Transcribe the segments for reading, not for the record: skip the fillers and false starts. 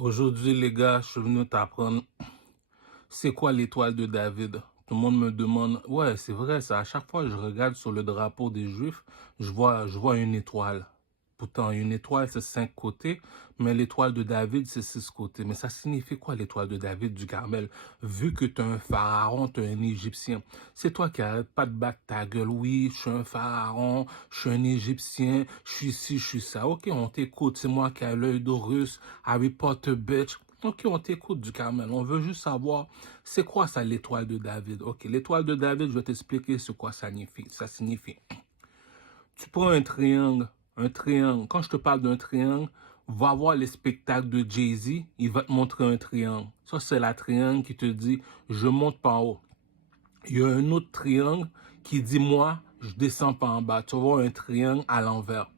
Aujourd'hui, les gars, je suis venu t'apprendre c'est quoi l'étoile de David. Tout le monde me demande, ouais, c'est vrai, ça. À chaque fois que je regarde sur le drapeau des Juifs, je vois une étoile. Pourtant, une étoile, c'est 5 côtés, mais l'étoile de David, c'est 6 côtés. Mais ça signifie quoi, l'étoile de David du Carmel? Vu que tu es un pharaon, tu es un Égyptien, c'est toi qui arrête pas de battre ta gueule. Oui, je suis un pharaon, je suis un Égyptien, je suis ci, je suis ça. Ok, on t'écoute, c'est moi qui ai l'œil d'Horus, Harry Potter, bitch. Ok, on t'écoute du Carmel. On veut juste savoir, c'est quoi ça, l'étoile de David? Ok, l'étoile de David, je vais t'expliquer ce quoi ça signifie. Ça signifie. Tu prends un triangle. Quand je te parle d'un triangle, va voir les spectacles de Jay-Z, il va te montrer un triangle. Ça, c'est la triangle qui te dit, je monte par haut. Il y a un autre triangle qui dit, moi, je descends par en bas. Tu vas voir un triangle à l'envers.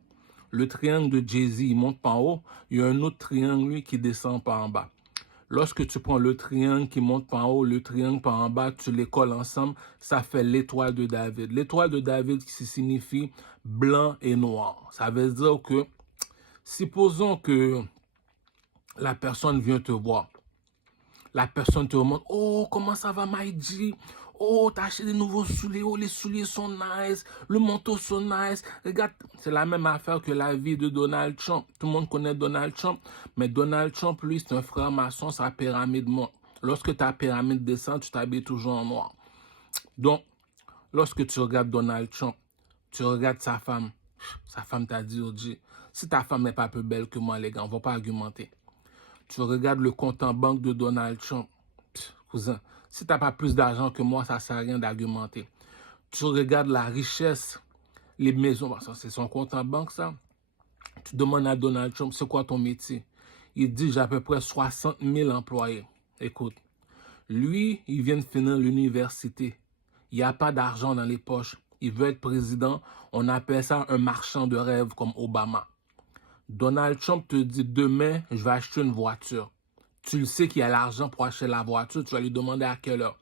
Le triangle de Jay-Z, il monte par haut. Il y a un autre triangle, lui, qui descend par en bas. Lorsque tu prends le triangle qui monte par en haut, le triangle par en bas, tu les colles ensemble, ça fait l'étoile de David. L'étoile de David qui signifie blanc et noir. Ça veut dire que, supposons que la personne vient te voir. La personne te demande, oh, comment ça va, Maïdi? Oh, t'as acheté des nouveaux souliers. Oh, les souliers sont nice. Le manteau sont nice. Regarde, c'est la même affaire que la vie de Donald Trump. Tout le monde connaît Donald Trump. Mais Donald Trump, lui, c'est un frère maçon, sa pyramide monte. Lorsque ta pyramide descend, tu t'habilles toujours en noir. Donc, lorsque tu regardes Donald Trump, tu regardes sa femme. Sa femme t'a dit, Oji, si ta femme n'est pas plus belle que moi, les gars, on ne va pas argumenter. Tu regardes le compte en banque de Donald Trump. Cousin, si tu n'as pas plus d'argent que moi, ça ne sert à rien d'argumenter. Tu regardes la richesse, les maisons, ça c'est son compte en banque, ça. Tu demandes à Donald Trump, c'est quoi ton métier? Il dit, j'ai à peu près 60 000 employés. Écoute, lui, il vient de finir l'université. Il n'y a pas d'argent dans les poches. Il veut être président. On appelle ça un marchand de rêve comme Obama. Donald Trump te dit, demain, je vais acheter une voiture. Tu le sais qu'il a l'argent pour acheter la voiture, tu vas lui demander à quelle heure.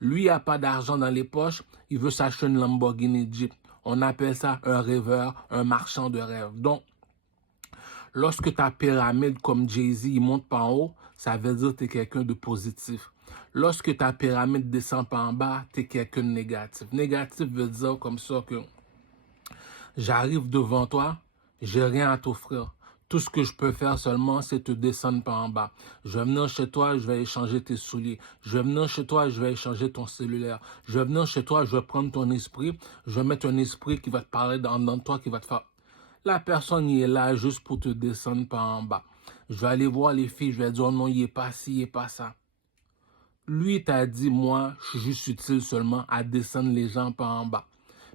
Lui, il n'a pas d'argent dans les poches, il veut s'acheter une Lamborghini Jeep. On appelle ça un rêveur, un marchand de rêve. Donc, lorsque ta pyramide comme Jay-Z, il monte par en haut, ça veut dire que tu es quelqu'un de positif. Lorsque ta pyramide descend par en bas, tu es quelqu'un de négatif. Négatif veut dire comme ça que j'arrive devant toi, j'ai rien à t'offrir. Tout ce que je peux faire seulement, c'est te descendre par en bas. Je vais venir chez toi, je vais échanger tes souliers. Je vais venir chez toi, je vais échanger ton cellulaire. Je vais venir chez toi, je vais prendre ton esprit. Je vais mettre un esprit qui va te parler dans toi, qui va te faire... La personne, il est là juste pour te descendre par en bas. Je vais aller voir les filles, je vais dire, oh non, il est pas ci, il est pas ça. Lui t'a dit, moi, je suis juste utile seulement à descendre les gens par en bas.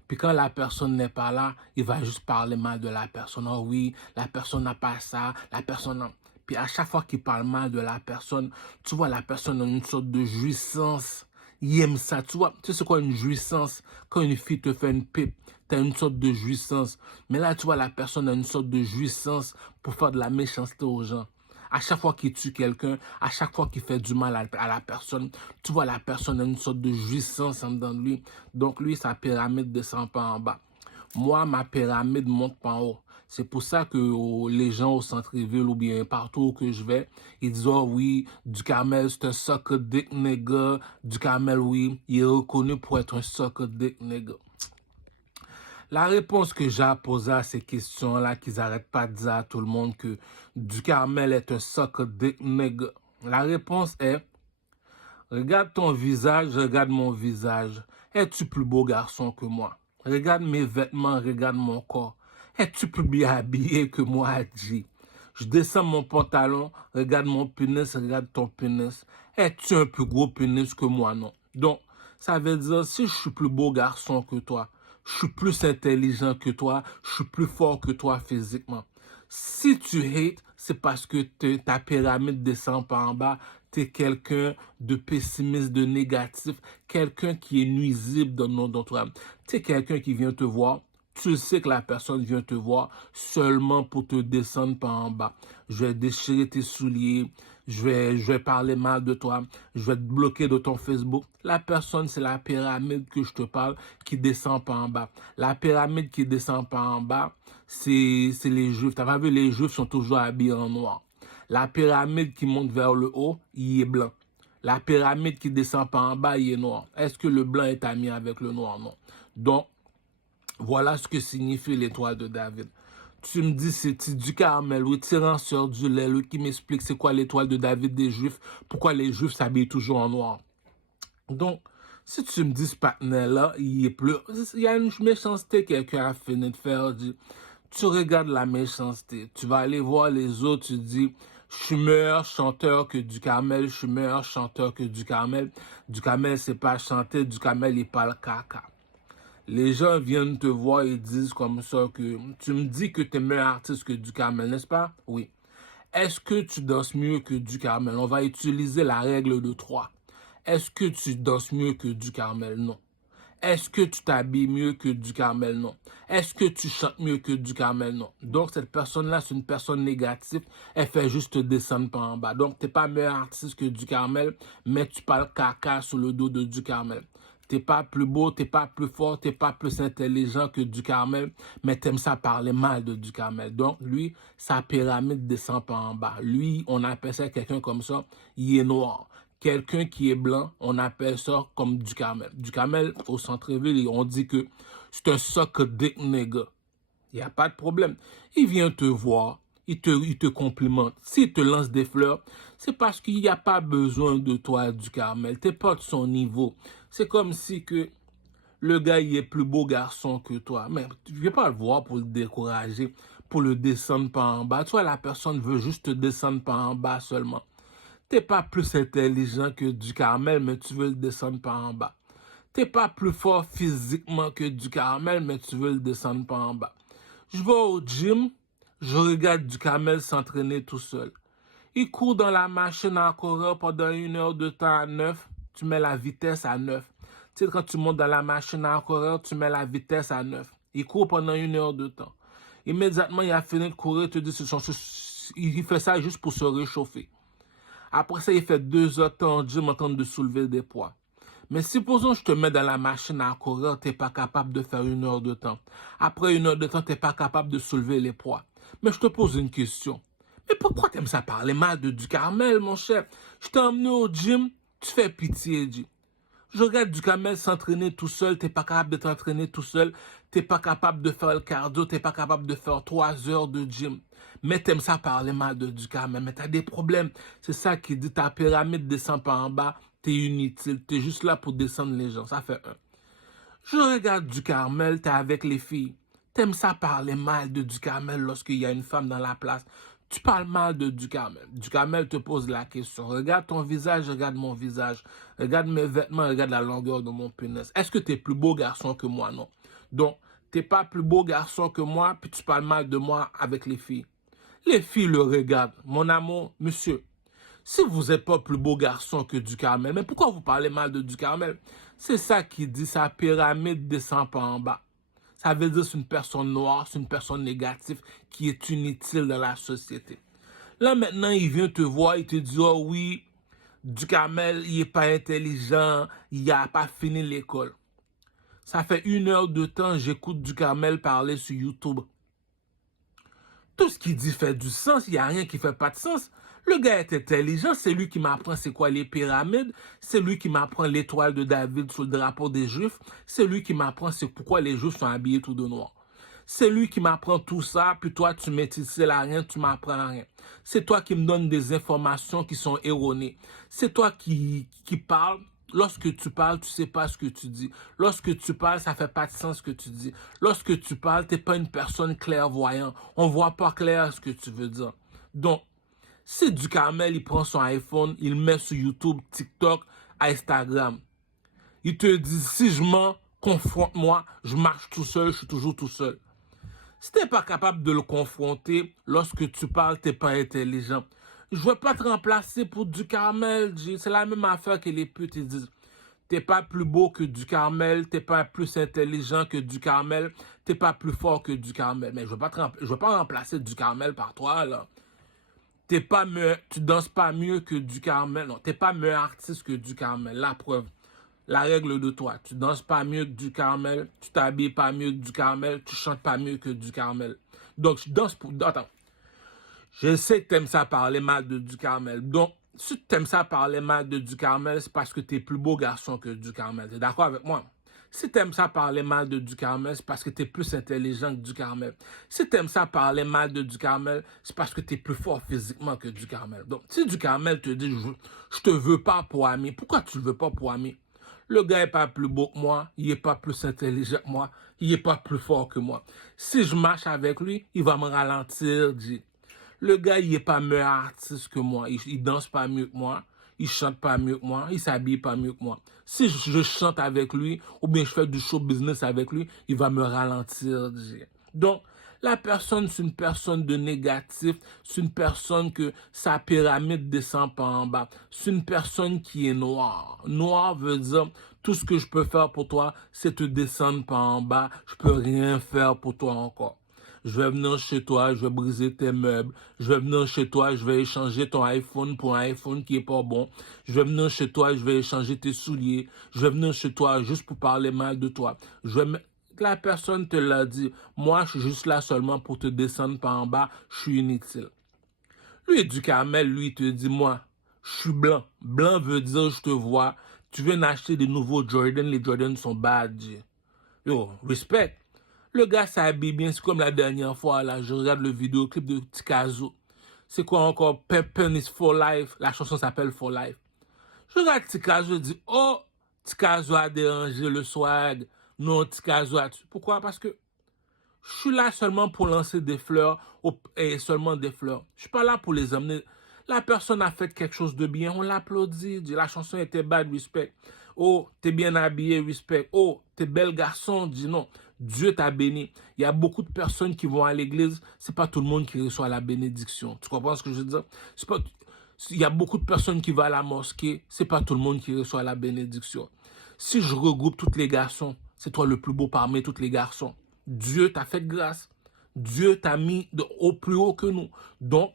Puis quand la personne n'est pas là, il va juste parler mal de la personne. Oh oui, la personne n'a pas ça, la personne n'a... Puis à chaque fois qu'il parle mal de la personne, tu vois, la personne a une sorte de jouissance. Il aime ça, tu vois. Tu sais c'est quoi une jouissance? Quand une fille te fait une pipe, tu as une sorte de jouissance. Mais là, tu vois, la personne a une sorte de jouissance pour faire de la méchanceté aux gens. À chaque fois qu'il tue quelqu'un, à chaque fois qu'il fait du mal à la personne, tu vois, la personne a une sorte de jouissance en dedans de lui. Donc, lui, sa pyramide descend pas en bas. Moi, ma pyramide monte pas en haut. C'est pour ça que les gens au centre-ville ou bien partout où que je vais, ils disent, oh oui, Ducamel, c'est un sucker dick nigga. Ducamel, oui, il est reconnu pour être un sucker dick nigga. La réponse que j'ai à poser à ces questions-là, qu'ils n'arrêtent pas de dire à tout le monde que Ducamel est un sucker dick nigga. La réponse est, regarde ton visage, regarde mon visage. Es-tu plus beau garçon que moi? Regarde mes vêtements, regarde mon corps. Es-tu plus bien habillé que moi, Adji? Je descends mon pantalon, regarde mon pénis, regarde ton pénis. Es-tu un plus gros pénis que moi? Non. Donc, ça veut dire, si je suis plus beau garçon que toi, je suis plus intelligent que toi, je suis plus fort que toi physiquement. Si tu hates, c'est parce que ta pyramide descend par en bas. Tu es quelqu'un de pessimiste, de négatif, quelqu'un qui est nuisible dans ton âme. Tu es quelqu'un qui vient te voir. Tu sais que la personne vient te voir seulement pour te descendre par en bas. Je vais déchirer tes souliers, je vais parler mal de toi, je vais te bloquer de ton Facebook. La personne, c'est la pyramide que je te parle qui descend par en bas. La pyramide qui descend par en bas, c'est les Juifs. Tu as vu, les Juifs sont toujours habillés en noir. La pyramide qui monte vers le haut, il est blanc. La pyramide qui descend par en bas, il est noir. Est-ce que le blanc est ami avec le noir? Non. Donc, voilà ce que signifie l'étoile de David. Tu me dis, c'est du Carmel, oui, tirant du lait, lui qui m'explique c'est quoi l'étoile de David des Juifs, pourquoi les Juifs s'habillent toujours en noir. Donc, si tu me dis ce partenaire-là, il est plus... Il y a une méchanceté que quelqu'un a fini de faire. Tu regardes la méchanceté. Tu vas aller voir les autres, tu dis, je suis meilleur chanteur que du Carmel, je suis meilleur chanteur que du Carmel. Du Carmel, c'est pas chanter, du Carmel, il parle caca. Les gens viennent te voir et disent comme ça que tu me dis que tu es meilleur artiste que du Carmel, n'est-ce pas? Oui. Est-ce que tu danses mieux que du Carmel? On va utiliser la règle de 3. Est-ce que tu danses mieux que du Carmel? Non. Est-ce que tu t'habilles mieux que du Carmel? Non. Est-ce que tu chantes mieux que du Carmel? Non. Donc, cette personne-là, c'est une personne négative. Elle fait juste te descendre par en bas. Donc, tu n'es pas meilleur artiste que du Carmel, mais tu parles caca sur le dos de du Carmel. T'es pas plus beau, t'es pas plus fort, t'es pas plus intelligent que du Carmel, mais t'aimes ça parler mal de du Carmel. Donc, lui, sa pyramide descend par en bas. Lui, on appelle ça quelqu'un comme ça, il est noir. Quelqu'un qui est blanc, on appelle ça comme du Carmel. Du Carmel, au centre-ville, on dit que c'est un suck dick nigga. Il n'y a pas de problème. Il vient te voir, il te complimente. S'il te lance des fleurs, c'est parce qu'il n'y a pas besoin de toi, du Carmel. Tu n'es pas de son niveau. C'est comme si que le gars il est plus beau garçon que toi. Mais tu ne viens pas le voir pour le décourager, pour le descendre par en bas. Toi, la personne veut juste te descendre par en bas seulement. Tu n'es pas plus intelligent que du Carmel, mais tu veux le descendre par en bas. Tu n'es pas plus fort physiquement que du Carmel, mais tu veux le descendre par en bas. Je vais au gym, je regarde du Carmel s'entraîner tout seul. Il court dans la machine à courir pendant 1 heure de temps à 9. Tu mets la vitesse à 9. Tu sais, quand tu montes dans la machine à courir, tu mets la vitesse à 9. Il court pendant 1 heure de temps. Immédiatement, il a fini de courir, il te dit, il fait ça juste pour se réchauffer. Après ça, il fait 2 heures de temps en gym en train de soulever des poids. Mais supposons que je te mets dans la machine à courir, tu n'es pas capable de faire 1 heure de temps. Après 1 heure de temps, tu n'es pas capable de soulever les poids. Mais je te pose une question. Mais pourquoi tu aimes ça parler mal de du Carmel, mon cher? Je t'ai emmené au gym, tu fais pitié, dis. Je regarde du Carmel s'entraîner tout seul, tu n'es pas capable de t'entraîner tout seul, tu n'es pas capable de faire le cardio, tu n'es pas capable de faire 3 heures de gym. Mais tu aimes ça parler mal de du Carmel, mais tu as des problèmes. C'est ça qui dit ta pyramide descend par en bas, tu es inutile, tu es juste là pour descendre les gens. Ça fait 1. Je regarde du Carmel, tu es avec les filles. Tu aimes ça parler mal de du Carmel lorsqu'il y a une femme dans la place. Tu parles mal de du Carmel. Du Carmel te pose la question. Regarde ton visage, regarde mon visage. Regarde mes vêtements, regarde la longueur de mon pénis. Est-ce que tu es plus beau garçon que moi? Non. Donc, tu n'es pas plus beau garçon que moi, puis tu parles mal de moi avec les filles. Les filles le regardent. Mon amour, monsieur, si vous n'êtes pas plus beau garçon que du Carmel, mais pourquoi vous parlez mal de du Carmel? C'est ça qui dit sa pyramide descend par en bas. Ça veut dire que c'est une personne noire, c'est une personne négative qui est inutile dans la société. Là, maintenant, il vient te voir, il te dit, oh oui, du Carmel, il n'est pas intelligent, il n'a pas fini l'école. Ça fait 1 heure de temps, j'écoute du Carmel parler sur YouTube. Tout ce qu'il dit fait du sens, il n'y a rien qui ne fait pas de sens. Le gars est intelligent, c'est lui qui m'apprend c'est quoi les pyramides, c'est lui qui m'apprend l'étoile de David sur le drapeau des Juifs, c'est lui qui m'apprend c'est pourquoi les Juifs sont habillés tout de noir. C'est lui qui m'apprend tout ça, puis toi tu m'étincelles à rien, tu m'apprends rien. C'est toi qui me donnes des informations qui sont erronées. C'est toi qui parles. Lorsque tu parles, tu sais pas ce que tu dis. Lorsque tu parles, ça fait pas de sens ce que tu dis. Lorsque tu parles, t'es pas une personne clairvoyante. On voit pas clair ce que tu veux dire. Donc, si du Carmel, il prend son iPhone, il met sur YouTube, TikTok, Instagram. Il te dit, si je mens, confronte-moi, je marche tout seul, je suis toujours tout seul. Si t'es pas capable de le confronter, lorsque tu parles, t'es pas intelligent. Je veux pas te remplacer pour du Carmel. C'est la même affaire que les putes, ils disent. T'es pas plus beau que du Carmel, t'es pas plus intelligent que du Carmel, t'es pas plus fort que du Carmel. Mais je veux pas remplacer du Carmel par toi, là. T'es pas mieux, tu danses pas mieux que du Carmel. Non, t'es pas meilleur artiste que du Carmel. La preuve. La règle de toi. Tu danses pas mieux que du Carmel, tu t'habilles pas mieux que du Carmel, tu chantes pas mieux que du Carmel. Donc, je danse pour... Attends. Je sais que t'aimes ça parler mal de Ducarmel. Donc, si tu aimes ça parler mal de Ducarmel, c'est parce que t'es plus beau garçon que Ducarmel. T'es d'accord avec moi? Si tu aimes ça parler mal de Ducarmel, c'est parce que t'es plus intelligent que Ducarmel. Si tu aimes ça parler mal de Ducarmel, c'est parce que t'es plus fort physiquement que Ducarmel. Donc, si Ducarmel te dit, je te veux pas pour ami, pourquoi tu le veux pas pour ami? Le gars est pas plus beau que moi, il est pas plus intelligent que moi, il est pas plus fort que moi. Si je marche avec lui, il va me ralentir, dit. Le gars, il est pas meilleur artiste que moi. Il danse pas mieux que moi. Il chante pas mieux que moi. Il s'habille pas mieux que moi. Si je chante avec lui, ou bien je fais du show business avec lui, il va me ralentir. Donc, la personne, c'est une personne de négatif. C'est une personne que sa pyramide descend par en bas. C'est une personne qui est noire. Noir veut dire, tout ce que je peux faire pour toi, c'est te descendre par en bas. Je peux rien faire pour toi encore. Je vais venir chez toi, je vais briser tes meubles. Je vais venir chez toi, je vais échanger ton iPhone pour un iPhone qui est pas bon. Je vais venir chez toi, je vais échanger tes souliers. Je vais venir chez toi juste pour parler mal de toi. La personne te l'a dit. Moi, je suis juste là seulement pour te descendre par en bas. Je suis inutile. Lui, Ducarmel, lui, il te dit, moi, je suis blanc. Blanc veut dire, je te vois. Tu viens d'acheter des nouveaux Jordan. Les Jordan sont bad. Yo, respect. Le gars s'habille bien, c'est comme la dernière fois, là, je regarde le vidéoclip de Tikazo. C'est quoi encore? Pimpin' is for life. La chanson s'appelle For Life. Je regarde Tikazo et dis, oh, Tikazo a dérangé le swag. Non, Tikazo a... Pourquoi? Parce que je suis là seulement pour lancer des fleurs, et seulement des fleurs. Je suis pas là pour les amener. La personne a fait quelque chose de bien, on l'applaudit. La chanson était bad, respect. Oh, t'es bien habillé, respect. Oh, t'es bel garçon, dis non. Dieu t'a béni. Il y a beaucoup de personnes qui vont à l'église, c'est pas tout le monde qui reçoit la bénédiction. Tu comprends ce que je veux dire? C'est pas... Il y a beaucoup de personnes qui vont à la mosquée, c'est pas tout le monde qui reçoit la bénédiction. Si je regroupe tous les garçons, c'est toi le plus beau parmi tous les garçons. Dieu t'a fait grâce. Dieu t'a mis au plus haut que nous. Donc,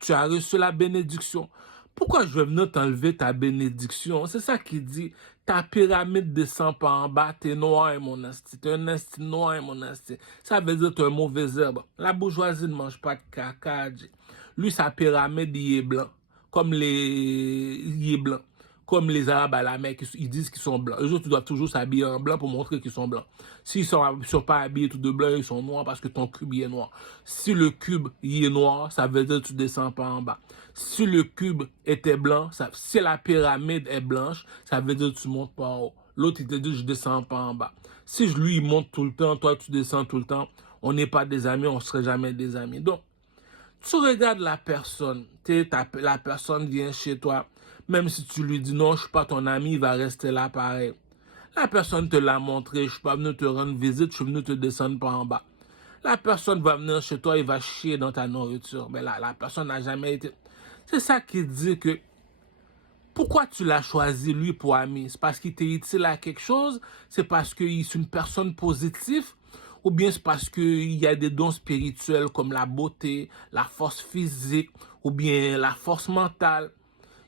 tu as reçu la bénédiction. Pourquoi je vais venir t'enlever ta bénédiction? C'est ça qui dit. Ta pyramide descend par en bas, t'es noir et mon asti. T'es un asti noir et mon asti. Ça veut dire que t'es un mauvais herbe. La bourgeoisie ne mange pas de caca. Lui, sa pyramide, il est blanc. Il est blanc. Comme les Arabes à la Mecque, ils disent qu'ils sont blancs. Eux autres, ils doivent toujours s'habiller en blanc pour montrer qu'ils sont blancs. S'ils sont pas habillés tout de blanc, ils sont noirs parce que ton cube il est noir. Si le cube il est noir, ça veut dire que tu descends pas en bas. Si le cube était blanc, si la pyramide est blanche, ça veut dire que tu montes pas en haut. L'autre, il te dit, je descends pas en bas. Si lui, il monte tout le temps, toi, tu descends tout le temps, on n'est pas des amis, on serait jamais des amis. Donc, tu regardes la personne, la personne vient chez toi, même si tu lui dis non, je suis pas ton ami, il va rester là pareil. La personne te l'a montré, je suis pas venu te rendre visite, je suis venu te descendre par en bas. La personne va venir chez toi, il va chier dans ta nourriture. Mais là, la personne n'a jamais été... C'est ça qui dit que pourquoi tu l'as choisi lui pour ami? C'est parce qu'il t'est utile à quelque chose? C'est parce qu'il est une personne positive? Ou bien c'est parce qu'il y a des dons spirituels comme la beauté, la force physique, ou bien la force mentale?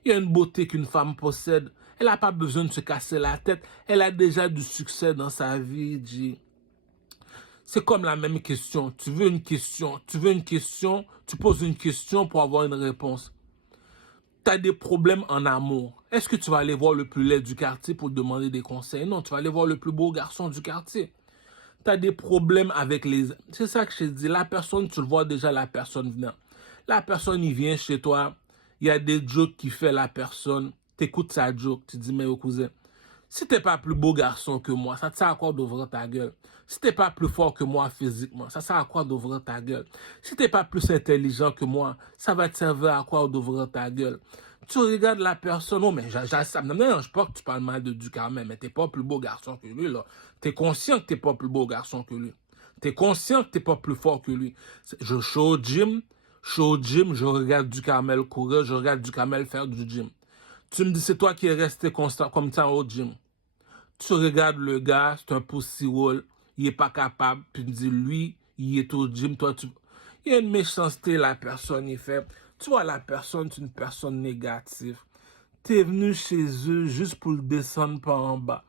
Il y a une beauté qu'une femme possède. Elle n'a pas besoin de se casser la tête. Elle a déjà du succès dans sa vie, G. C'est comme la même question. Tu veux une question, tu poses une question pour avoir une réponse. Tu as des problèmes en amour. Est-ce que tu vas aller voir le plus laid du quartier pour te demander des conseils? Non, tu vas aller voir le plus beau garçon du quartier. Tu as des problèmes avec les... C'est ça que je te dis. La personne, tu le vois déjà, la personne venant. La personne, il vient chez toi. Il y a des jokes qui fait la personne. Tu écoutes sa joke. Tu dis, mais au cousin, si t'es pas plus beau garçon que moi, ça te sert à quoi d'ouvrir ta gueule? Si t'es pas plus fort que moi physiquement, ça sert à quoi d'ouvrir ta gueule? Si t'es pas plus intelligent que moi, ça va te servir à quoi d'ouvrir ta gueule? Tu regardes la personne, non mais ça me dérange pas que tu parles mal de Ducarmel, mais t'es pas plus beau garçon que lui, là. T'es conscient que t'es pas plus beau garçon que lui. T'es conscient que t'es pas plus fort que lui. Je suis au gym, je regarde Ducarmel courir, je regarde Ducarmel faire du gym. Tu me dis, c'est toi qui es resté constant comme ça au gym. Tu regardes le gars, c'est un pussy wall, il est pas capable, puis tu me dis, lui, il est au gym, toi, tu... Il y a une méchanceté, la personne, il fait. Tu vois, la personne, c'est une personne négative. Tu es venu chez eux juste pour le descendre par en bas.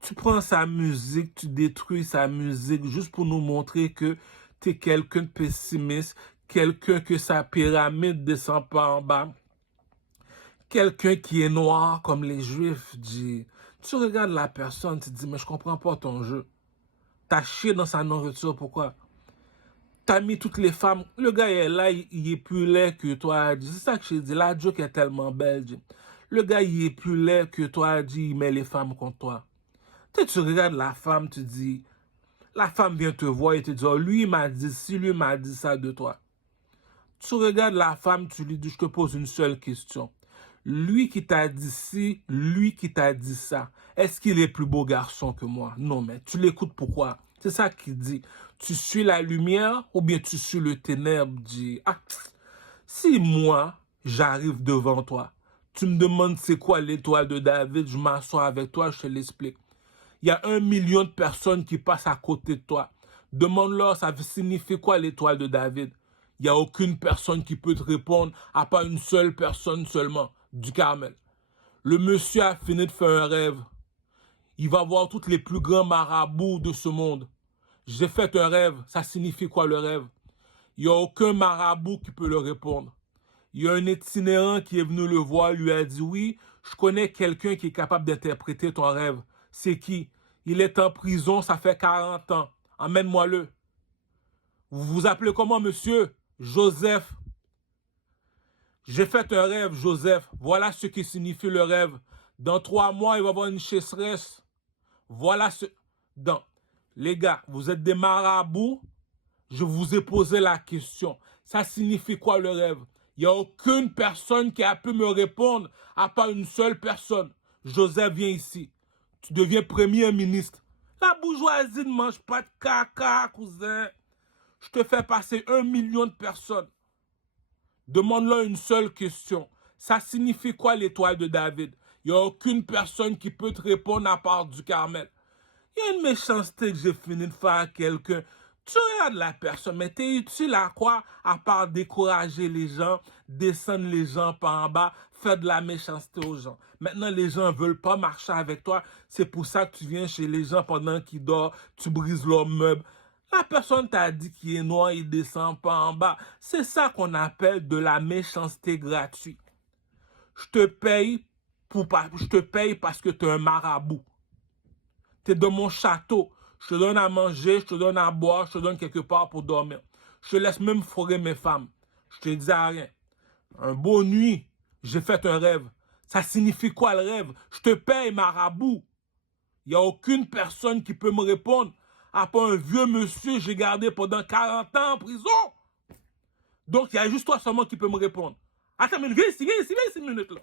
Tu prends sa musique, tu détruis sa musique juste pour nous montrer que tu es quelqu'un de pessimiste, quelqu'un que sa pyramide descend pas en bas, quelqu'un qui est noir comme les Juifs, dit, tu regardes la personne, tu te dis, mais je comprends pas ton jeu. T'as chié dans sa nourriture, pourquoi? T'as mis toutes les femmes, le gars il est là, il est plus laid que toi, dit. C'est ça que j'ai dit, la joke est tellement belle, dit. Le gars il est plus laid que toi, dit, il met les femmes contre toi. Tu regardes la femme, tu dis, la femme vient te voir et te dit, oh, lui il m'a dit ci, lui m'a dit ça de toi. Tu regardes la femme, tu lui dis, je te pose une seule question. Lui qui t'a dit ci, lui qui t'a dit ça, est-ce qu'il est plus beau garçon que moi? Non, mais tu l'écoutes pourquoi? C'est ça qu'il dit. Tu suis la lumière ou bien tu suis le ténèbre? Dit, ah, si moi, j'arrive devant toi, tu me demandes c'est quoi l'étoile de David, je m'assois avec toi, je te l'explique. Il y a 1 million de personnes qui passent à côté de toi. Demande-leur, ça signifie quoi l'étoile de David? Il n'y a aucune personne qui peut te répondre, à part une seule personne seulement, du Carmel. Le monsieur a fini de faire un rêve. Il va voir tous les plus grands marabouts de ce monde. J'ai fait un rêve. Ça signifie quoi le rêve? Il n'y a aucun marabout qui peut le répondre. Il y a un itinérant qui est venu le voir, lui a dit, oui, je connais quelqu'un qui est capable d'interpréter ton rêve. C'est qui? Il est en prison, ça fait 40 ans. Emmène-moi-le. Vous vous appelez comment, monsieur? Joseph. J'ai fait un rêve, Joseph. Voilà ce qui signifie le rêve. Dans 3 mois, il va y avoir une sécheresse. Voilà ce... Dans... Les gars, vous êtes des marabouts. Je vous ai posé la question. Ça signifie quoi le rêve? Il n'y a aucune personne qui a pu me répondre à part une seule personne. Joseph, viens ici. Tu deviens premier ministre. La bourgeoisie ne mange pas de caca, cousin. Je te fais passer 1 million de personnes. Demande-leur une seule question. Ça signifie quoi l'étoile de David? Il n'y a aucune personne qui peut te répondre à part du Carmel. Il y a une méchanceté que j'ai fini de faire à quelqu'un. Tu regardes la personne, mais t'es utile à quoi? À part décourager les gens, descendre les gens par en bas, faire de la méchanceté aux gens. Maintenant, les gens ne veulent pas marcher avec toi. C'est pour ça que tu viens chez les gens pendant qu'ils dorment, tu brises leurs meubles. La personne t'a dit qu'il est noir, il descend pas en bas. C'est ça qu'on appelle de la méchanceté gratuite. Je te paye parce que tu es un marabout. Tu es dans mon château. Je te donne à manger, je te donne à boire, je te donne quelque part pour dormir. Je te laisse même fourrer mes femmes. Je te dis à rien. Un beau nuit, j'ai fait un rêve. Ça signifie quoi le rêve? Je te paye, marabout. Il n'y a aucune personne qui peut me répondre. À part un vieux monsieur que j'ai gardé pendant 40 ans en prison. Donc, il y a juste toi seulement qui peut me répondre. Attends, mais viens ici une minute là.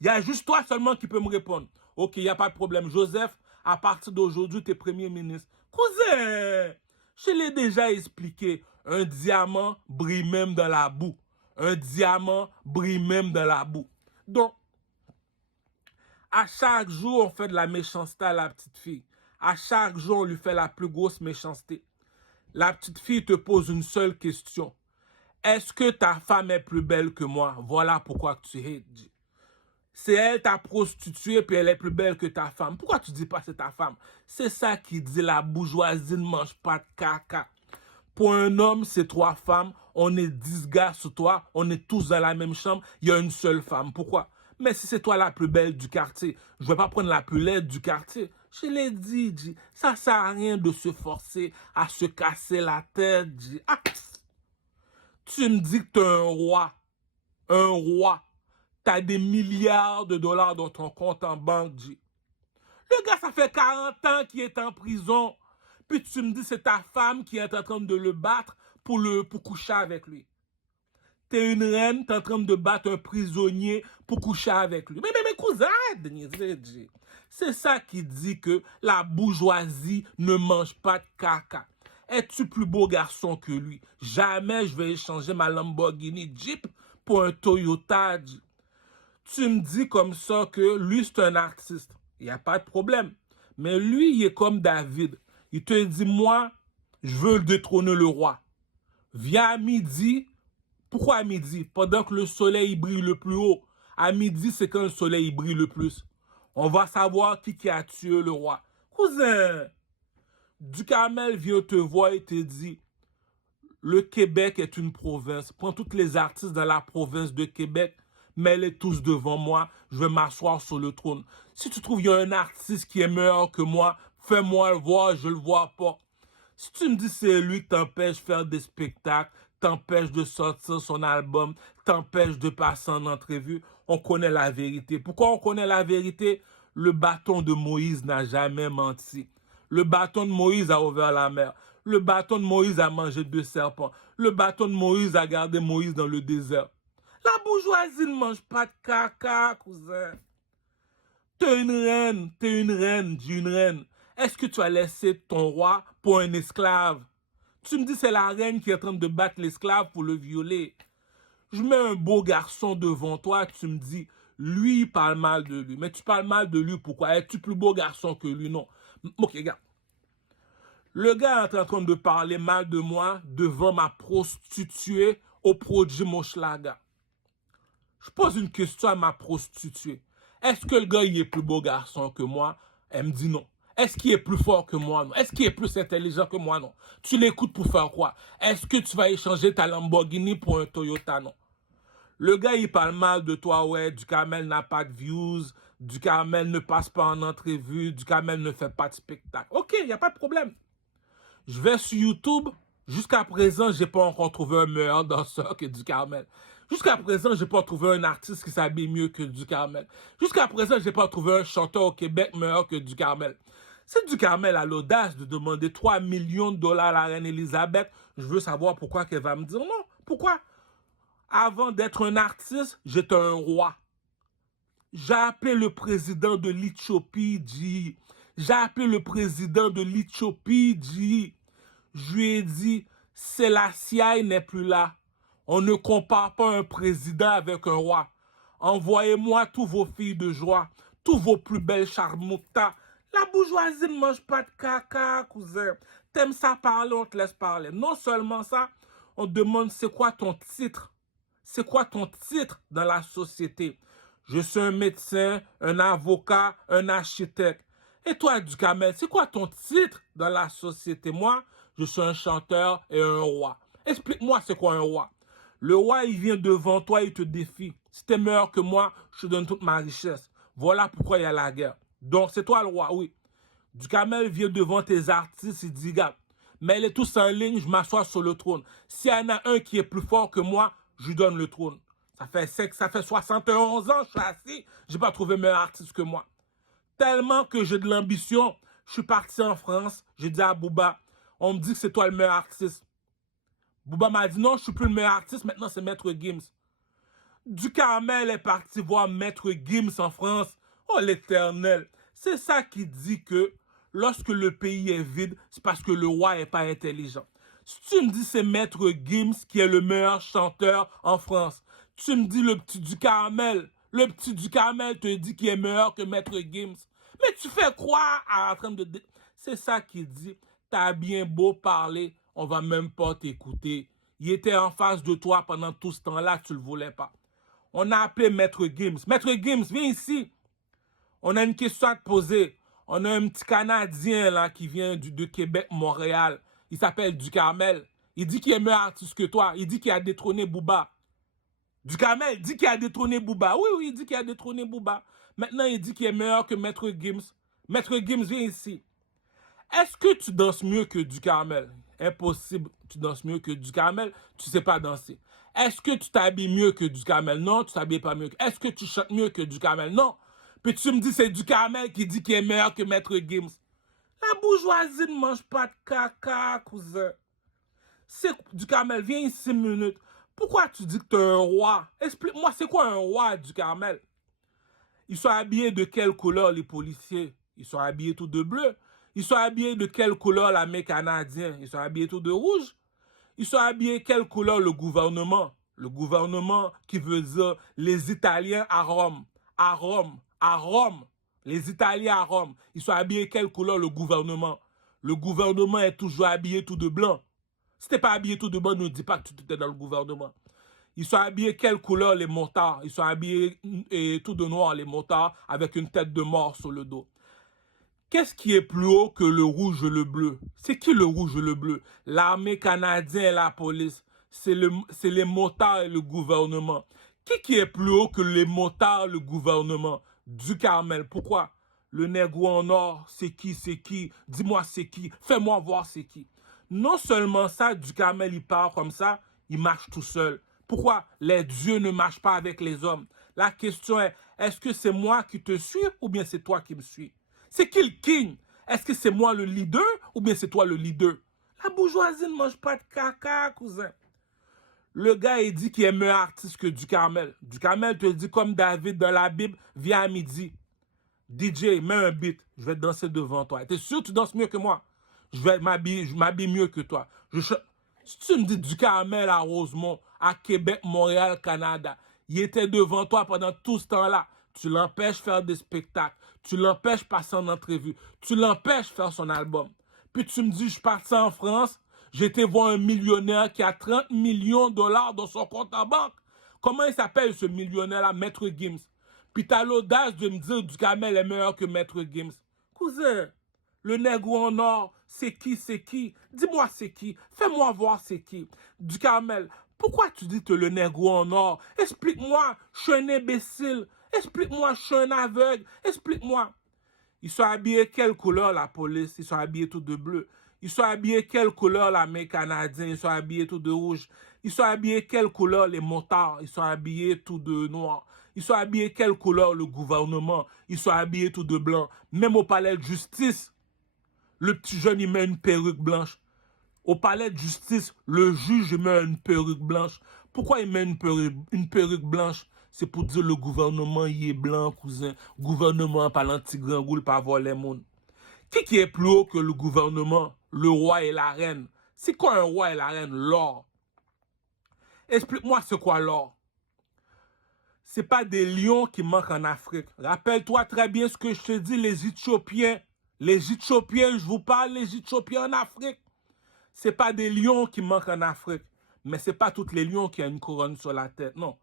Il y a juste toi seulement qui peut me répondre. Ok, il n'y a pas de problème. Joseph, à partir d'aujourd'hui, tu es premier ministre. Cousin, je l'ai déjà expliqué. Un diamant brille même dans la boue. Un diamant brille même dans la boue. Donc, à chaque jour, on fait de la méchanceté à la petite fille. À chaque jour, on lui fait la plus grosse méchanceté. La petite fille te pose une seule question. Est-ce que ta femme est plus belle que moi? Voilà pourquoi tu hates. C'est elle ta prostituée puis elle est plus belle que ta femme. Pourquoi tu dis pas c'est ta femme? C'est ça qui dit la bourgeoisie ne mange pas de caca. Pour un homme, c'est 3 femmes. On est 10 gars sur toi. On est tous dans la même chambre. Il y a une seule femme. Pourquoi? Mais si c'est toi la plus belle du quartier, je vais pas prendre la plus laide du quartier. Je l'ai dit, G. Ça sert à rien de se forcer à se casser la tête, G. Ah! Tu me dis que t'es un roi. Un roi. T'as des milliards de dollars dans ton compte en banque, G. Le gars, ça fait 40 ans qu'il est en prison. Puis tu me dis c'est ta femme qui est en train de le battre pour coucher avec lui. T'es une reine, t'es en train de battre un prisonnier pour coucher avec lui. Mais cousin, Denise, c'est ça qui dit que la bourgeoisie ne mange pas de caca. Es-tu plus beau garçon que lui? Jamais je vais échanger ma Lamborghini Jeep pour un Toyota. Tu me dis comme ça que lui, c'est un artiste. Il n'y a pas de problème. Mais lui, il est comme David. Il te dit, moi, je veux détrôner le roi. Viens à midi. Pourquoi à midi? Pendant que le soleil brille le plus haut. À midi, c'est quand le soleil brille le plus. On va savoir qui a tué le roi. Cousin, du Carmel vient te voir et te dit, Le Québec est une province. Prends tous les artistes dans la province de Québec, mets-les tous devant moi, je vais m'asseoir sur le trône. Si tu trouves qu'il y a un artiste qui est meilleur que moi, fais-moi le voir, je le vois pas. Si tu me dis c'est lui qui t'empêche de faire des spectacles, t'empêche de sortir son album, t'empêche de passer en entrevue, on connaît la vérité. Pourquoi on connaît la vérité? Le bâton de Moïse n'a jamais menti. Le bâton de Moïse a ouvert la mer. Le bâton de Moïse a mangé 2 serpents. Le bâton de Moïse a gardé Moïse dans le désert. La bourgeoisie ne mange pas de caca, cousin. T'es une reine, dis une reine. Est-ce que tu as laissé ton roi pour un esclave? Tu me dis c'est la reine qui est en train de battre l'esclave pour le violer. Je mets un beau garçon devant toi, tu me dis, lui, il parle mal de lui. Mais tu parles mal de lui, pourquoi? Es-tu plus beau garçon que lui? Non. Ok, regarde. Le gars est en train de parler mal de moi devant ma prostituée au produit Moschlaga. Je pose une question à ma prostituée. Est-ce que le gars il est plus beau garçon que moi? Elle me dit non. Est-ce qu'il est plus fort que moi? Non. Est-ce qu'il est plus intelligent que moi? Non. Tu l'écoutes pour faire quoi? Est-ce que tu vas échanger ta Lamborghini pour un Toyota? Non. Le gars, il parle mal de toi, ouais, Ducamel n'a pas de views, Ducamel ne passe pas en entrevue, Ducamel ne fait pas de spectacle. Ok, il n'y a pas de problème. Je vais sur YouTube. Jusqu'à présent, j'ai pas encore trouvé un meilleur danseur que Ducamel. Jusqu'à présent, j'ai pas trouvé un artiste qui s'habille mieux que Ducamel. Jusqu'à présent, j'ai pas trouvé un chanteur au Québec meilleur que Ducamel. Si Ducamel a l'audace de demander 3 millions de dollars à la reine Elisabeth, je veux savoir pourquoi qu'elle va me dire non. Pourquoi? Avant d'être un artiste, j'étais un roi. J'ai appelé le président de l'Éthiopie, dit. J'ai appelé le président de l'Éthiopie, dit. Je lui ai dit, Selassie n'est plus là. On ne compare pas un président avec un roi. Envoyez-moi tous vos filles de joie, tous vos plus belles charmoutas. La bourgeoisie ne mange pas de caca, cousin. T'aimes ça parler, on te laisse parler. Non seulement ça, on te demande c'est quoi ton titre. C'est quoi ton titre dans la société? Je suis un médecin, un avocat, un architecte. Et toi, Ducamel, c'est quoi ton titre dans la société? Moi, je suis un chanteur et un roi. Explique-moi c'est quoi un roi. Le roi, il vient devant toi, il te défie. Si t'es meilleur que moi, je te donne toute ma richesse. Voilà pourquoi il y a la guerre. Donc, c'est toi le roi, oui. Ducamel vient devant tes artistes, il dit, gars, mais elle est tous en ligne, je m'assois sur le trône. S'il y en a un qui est plus fort que moi, je lui donne le trône. Ça fait 71 ans, je suis assis, j'ai pas trouvé meilleur artiste que moi. Tellement que j'ai de l'ambition, je suis parti en France, j'ai dit à Booba, on me dit que c'est toi le meilleur artiste. Booba m'a dit non, je suis plus le meilleur artiste, maintenant c'est Maître Gims. Ducamel est parti voir Maître Gims en France. Oh l'éternel, c'est ça qui dit que lorsque le pays est vide, c'est parce que le roi n'est pas intelligent. Si tu me dis c'est Maître Gims qui est le meilleur chanteur en France, tu me dis le petit Ducamel te dit qu'il est meilleur que Maître Gims. Mais tu fais quoi en train de... C'est ça qui dit, t'as bien beau parler, on va même pas t'écouter. Il était en face de toi pendant tout ce temps-là, tu le voulais pas. On a appelé Maître Gims. Maître Gims, viens ici. On a une question à te poser. On a un petit Canadien là qui vient de Québec, Montréal. Il s'appelle Ducamel. Il dit qu'il est meilleur artiste que toi. Il dit qu'il a détrôné Booba. Ducamel dit qu'il a détrôné Booba. Oui, oui, il dit qu'il a détrôné Booba. Maintenant, il dit qu'il est meilleur que Maître Gims. Maître Gims, viens ici. Est-ce que tu danses mieux que Ducamel? Impossible, tu danses mieux que Ducamel, tu sais pas danser. Est-ce que tu t'habilles mieux que Ducamel? Non, tu t'habilles pas mieux. Est-ce que tu chantes mieux que Ducamel? Non. Puis tu me dis c'est Ducamel qui dit qu'il est meilleur que Maître Gims. La bourgeoisie ne mange pas de caca, cousin. C'est Ducamel, viens ici 6 minutes. Pourquoi tu dis que tu es un roi? Explique-moi, c'est quoi un roi, Ducamel? Ils sont habillés de quelle couleur les policiers? Ils sont habillés tout de bleu. Ils sont habillés de quelle couleur l'armée canadienne? Ils sont habillés tout de rouge. Ils sont habillés de quelle couleur le gouvernement? Le gouvernement qui veut dire les Italiens à Rome. À Rome. À Rome. Les Italiens à Rome. Ils sont habillés de quelle couleur le gouvernement? Le gouvernement est toujours habillé tout de blanc. Si t'es pas habillé tout de blanc, ne dis pas que tu étais dans le gouvernement. Ils sont habillés quelle couleur les motards? Ils sont habillés tout de noir les motards avec une tête de mort sur le dos. Qu'est-ce qui est plus haut que le rouge et le bleu? C'est qui le rouge et le bleu? L'armée canadienne et la police. C'est les motards et le gouvernement. Qui est plus haut que les motards et le gouvernement? Ducarmel. Pourquoi? Le nègre en or, c'est qui, c'est qui? Dis-moi c'est qui? Fais-moi voir c'est qui. Non seulement ça, Ducarmel, il part comme ça, il marche tout seul. Pourquoi? Les dieux ne marchent pas avec les hommes. La question est-ce que c'est moi qui te suis ou bien c'est toi qui me suis? C'est qui le king? Est-ce que c'est moi le leader ou bien c'est toi le leader? La bourgeoisie ne mange pas de caca, cousin. Le gars, il dit qu'il est meilleur artiste que Ducarmel. Ducarmel te dit comme David dans la Bible, viens à midi. DJ, mets un beat, je vais danser devant toi. T'es sûr que tu danses mieux que moi? Je m'habille mieux que toi. Si tu me dis Ducarmel à Rosemont, à Québec, Montréal, Canada, il était devant toi pendant tout ce temps-là. Tu l'empêches faire des spectacles. Tu l'empêches passer en entrevue. Tu l'empêches faire son album. Puis tu me dis, je suis parti en France, j'ai été voir un millionnaire qui a 30 millions de dollars dans son compte en banque. Comment il s'appelle ce millionnaire-là? Maître Gims. Puis t'as l'audace de me dire Ducarmel est meilleur que Maître Gims. Cousin, le nègre en or, c'est qui, c'est qui? Dis-moi c'est qui. Fais-moi voir c'est qui. Ducarmel, pourquoi tu dis que le nègre en or? Explique-moi, je suis un imbécile. Explique-moi, je suis un aveugle. Explique-moi. Ils sont habillés quelle couleur la police? Ils sont habillés tout de bleu. Ils sont habillés quelle couleur l'armée canadienne? Ils sont habillés tout de rouge. Ils sont habillés quelle couleur les motards? Ils sont habillés tout de noir. Ils sont habillés quelle couleur le gouvernement? Ils sont habillés tout de blanc. Même au palais de justice, le petit jeune, il met une perruque blanche. Au palais de justice, le juge il met une perruque blanche. Pourquoi il met une perruque blanche? C'est pour dire le gouvernement il est blanc, cousin. Gouvernement par l'anti-grand roule par voir les mondes. Qui est plus haut que le gouvernement? Le roi et la reine. C'est quoi un roi et la reine? L'or. Explique-moi c'est quoi l'or. C'est pas des lions qui manquent en Afrique. Rappelle-toi très bien ce que je te dis, les Éthiopiens. Les Éthiopiens, je vous parle, les Éthiopiens en Afrique. C'est pas des lions qui manquent en Afrique. Mais c'est pas tous les lions qui ont une couronne sur la tête. Non.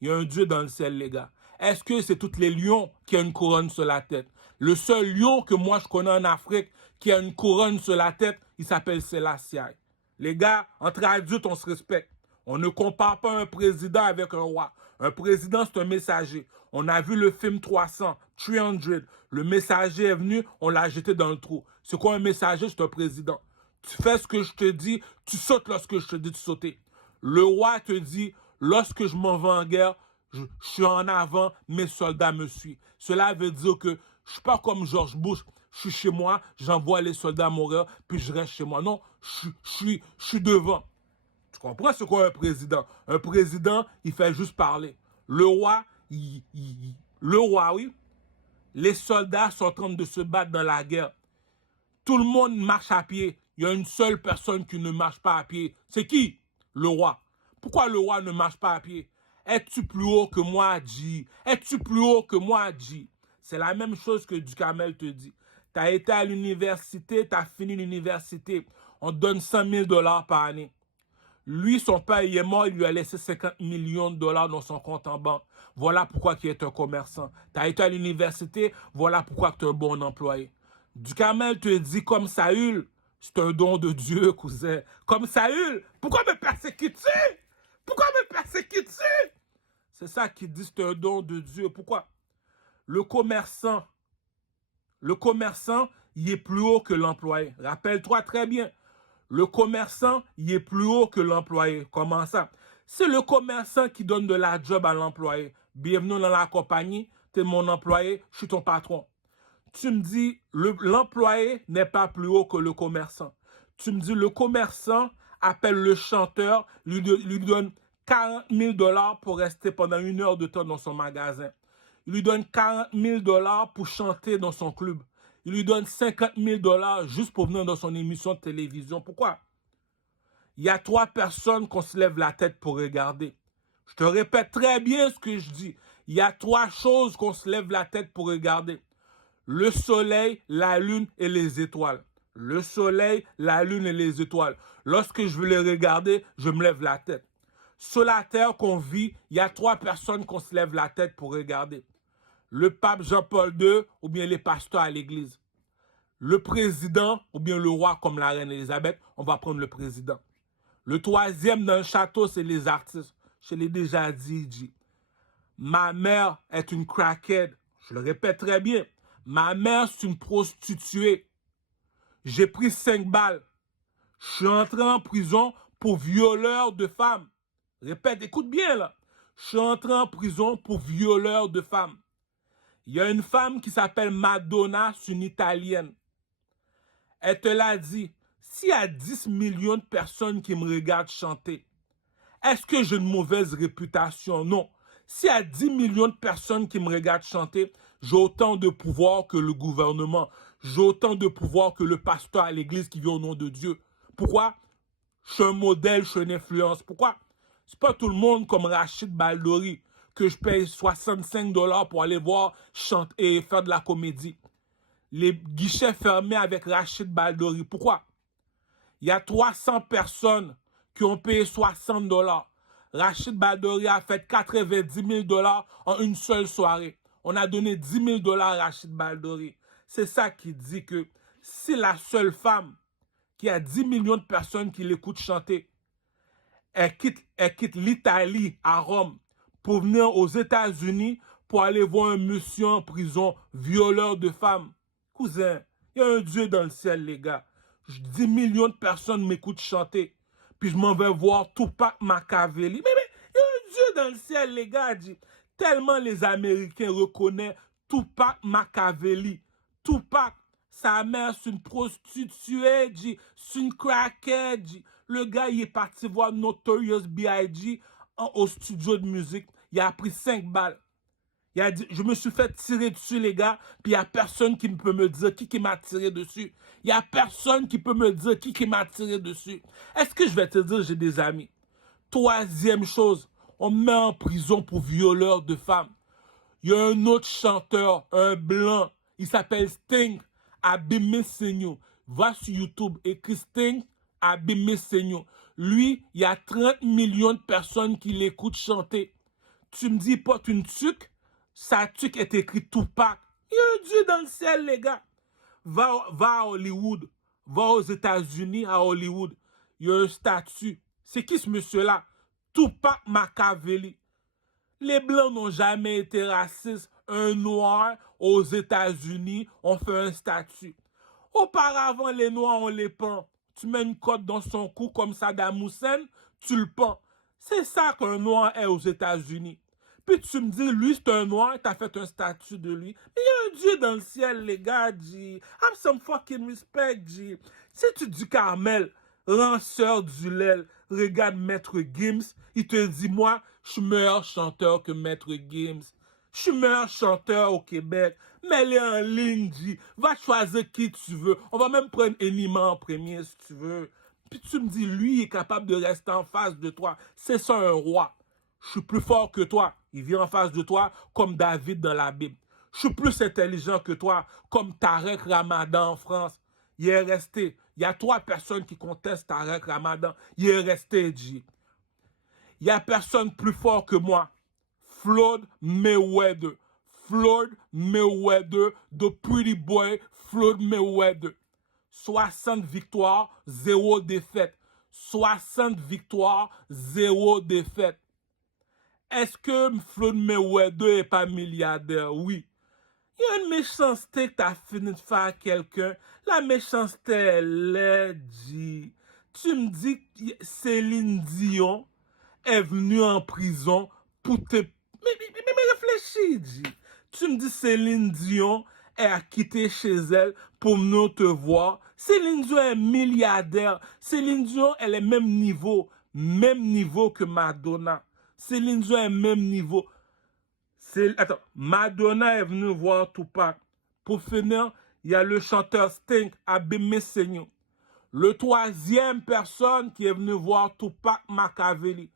Il y a un Dieu dans le ciel, les gars. Est-ce que c'est tous les lions qui ont une couronne sur la tête? Le seul lion que moi je connais en Afrique qui a une couronne sur la tête, il s'appelle Selassie. Les gars, entre adultes, on se respecte. On ne compare pas un président avec un roi. Un président, c'est un messager. On a vu le film 300. Le messager est venu, on l'a jeté dans le trou. C'est quoi un messager? C'est un président. Tu fais ce que je te dis, tu sautes lorsque je te dis de sauter. Le roi te dit, lorsque je m'en vais en guerre, je suis en avant, mes soldats me suivent. Cela veut dire que je ne suis pas comme George Bush, je suis chez moi, j'envoie les soldats mourir, puis je reste chez moi. Non, je suis devant. Tu comprends ce qu'est un président? Un président, il fait juste parler. Le roi, oui, les soldats sont en train de se battre dans la guerre. Tout le monde marche à pied. Il y a une seule personne qui ne marche pas à pied. C'est qui? Le roi. Pourquoi le roi ne marche pas à pied? Es-tu plus haut que moi, G? Es-tu plus haut que moi, G? C'est la même chose que Ducarmel te dit. Tu as été à l'université, tu as fini l'université. On te donne 100 000 dollars par année. Lui, son père, il est mort, il lui a laissé 50 millions de dollars dans son compte en banque. Voilà pourquoi il est un commerçant. Tu as été à l'université, voilà pourquoi tu es un bon employé. Ducarmel te dit comme Saül, c'est un don de Dieu, cousin. Comme Saül, pourquoi me persécutes-tu? Pourquoi me persécutes-tu? C'est ça qu'il dit, c'est un don de Dieu. Pourquoi? Le commerçant, il est plus haut que l'employé. Rappelle-toi très bien. Le commerçant, il est plus haut que l'employé. Comment ça? C'est le commerçant qui donne de la job à l'employé. Bienvenue dans la compagnie, tu es mon employé, je suis ton patron. Tu me dis, l'employé n'est pas plus haut que le commerçant. Tu me dis, le commerçant appelle le chanteur, lui donne 40 000 dollars pour rester pendant 1 heure de temps dans son magasin. Il lui donne 40 000 dollars pour chanter dans son club. Il lui donne 50 000 dollars juste pour venir dans son émission de télévision. Pourquoi? Il y a 3 personnes qu'on se lève la tête pour regarder. Je te répète très bien ce que je dis. Il y a 3 choses qu'on se lève la tête pour regarder. Le soleil, la lune et les étoiles. Le soleil, la lune et les étoiles. Lorsque je veux les regarder, je me lève la tête. Sur la terre qu'on vit, il y a 3 personnes qu'on se lève la tête pour regarder. Le pape Jean-Paul II ou bien les pasteurs à l'église. Le président, ou bien le roi comme la reine Elisabeth, on va prendre le président. Le troisième dans le château, c'est les artistes. Je l'ai déjà dit. Ma mère est une crackhead. Je le répète très bien. Ma mère, c'est une prostituée. J'ai pris 5 balles. Je suis entré en prison pour violeur de femmes. Répète, écoute bien là. Je suis entré en prison pour violeur de femmes. Il y a une femme qui s'appelle Madonna, c'est une Italienne. Elle te l'a dit. S'il y a 10 millions de personnes qui me regardent chanter, est-ce que j'ai une mauvaise réputation? Non. S'il y a 10 millions de personnes qui me regardent chanter, j'ai autant de pouvoir que le gouvernement. J'ai autant de pouvoir que le pasteur à l'église qui vit au nom de Dieu. Pourquoi? Je suis un modèle, je suis une influence. Pourquoi? C'est pas tout le monde comme Rachid Baldori que je paye 65 $ pour aller voir chanter et faire de la comédie. Les guichets fermés avec Rachid Baldori. Pourquoi? Il y a 300 personnes qui ont payé 60 $. Rachid Baldori a fait 90 000 $ en une seule soirée. On a donné 10 000 $ à Rachid Baldori. C'est ça qui dit que si la seule femme qui a 10 millions de personnes qui l'écoutent chanter, elle quitte l'Italie à Rome pour venir aux États-Unis pour aller voir un monsieur en prison, violeur de femmes. Cousin, il y a un Dieu dans le ciel, les gars. 10 millions de personnes m'écoutent chanter. Puis je m'en vais voir Tupac Machiavelli. Mais il y a un Dieu dans le ciel, les gars. Dit. Tellement les Américains reconnaissent Tupac Machiavelli. Tupac, sa mère, c'est une prostituée, c'est une crackhead. Le gars, il est parti voir Notorious B.I.G. au studio de musique. Il a pris 5 balles. Il a dit, je me suis fait tirer dessus, les gars, puis il n'y a personne qui peut me dire qui m'a tiré dessus. Il n'y a personne qui peut me dire qui m'a tiré dessus. Est-ce que je vais te dire, j'ai des amis? Troisième chose, on me met en prison pour violeur de femmes. Il y a un autre chanteur, un blanc, il s'appelle Sting, Abime Senyo. Va sur YouTube, écris Sting, Abime Senyo. Lui, il y a 30 millions de personnes qui l'écoutent chanter. Tu me dis, porte une tuque, sa tuque est écrite Tupac. Il y a un Dieu dans le ciel, les gars. Va à Hollywood, va aux États-Unis, à Hollywood. Il y a un statut. C'est qui ce monsieur-là? Tupac Machiavelli. Les Blancs n'ont jamais été racistes. Un Noir aux États-Unis, on fait un statut. Auparavant, les Noirs, on les pend. Tu mets une cote dans son cou comme Saddam Hussein, tu le pends. C'est ça qu'un Noir est aux États-Unis. Puis tu me dis, lui, c'est un Noir, t'as fait un statut de lui. Mais il y a un Dieu dans le ciel, les gars, G. Have some fucking respect, G. Si tu dis Carmel, lanceur du lait, regarde Maître Gims, il te dit, moi, je suis meilleur chanteur que Maître Gims. Je suis meilleur chanteur au Québec. Mets-les en ligne, G. Va choisir qui tu veux. On va même prendre Enima en premier, si tu veux. Puis tu me dis, lui, il est capable de rester en face de toi. C'est ça un roi. Je suis plus fort que toi. Il vient en face de toi comme David dans la Bible. Je suis plus intelligent que toi, comme Tarek Ramadan en France. Il est resté. Il y a 3 personnes qui contestent Tarek Ramadan. Il est resté, G. Il n'y a personne plus fort que moi. Floyd Mayweather. Floyd Mayweather, the pretty boy Floyd Mayweather. 60 victoires, 0 défaite. 60 victoires, 0 défaite. Est-ce que Floyd Mayweather n'est pas milliardaire? Oui. Il y a une méchanceté que tu as fini de faire à quelqu'un. La méchanceté, elle est dit. Tu me dis que Céline Dion est venue en prison pour te... Mais réfléchis, dit. Tu me dis Céline Dion a quitté chez elle pour venir te voir. Céline Dion est milliardaire. Céline Dion, elle est même niveau que Madonna. Céline Dion est même niveau. Attends, Madonna est venue voir Tupac. Pour finir, il y a le chanteur Sting, Abime Senyo. Le troisième personne qui est venue voir Tupac Machiavelli,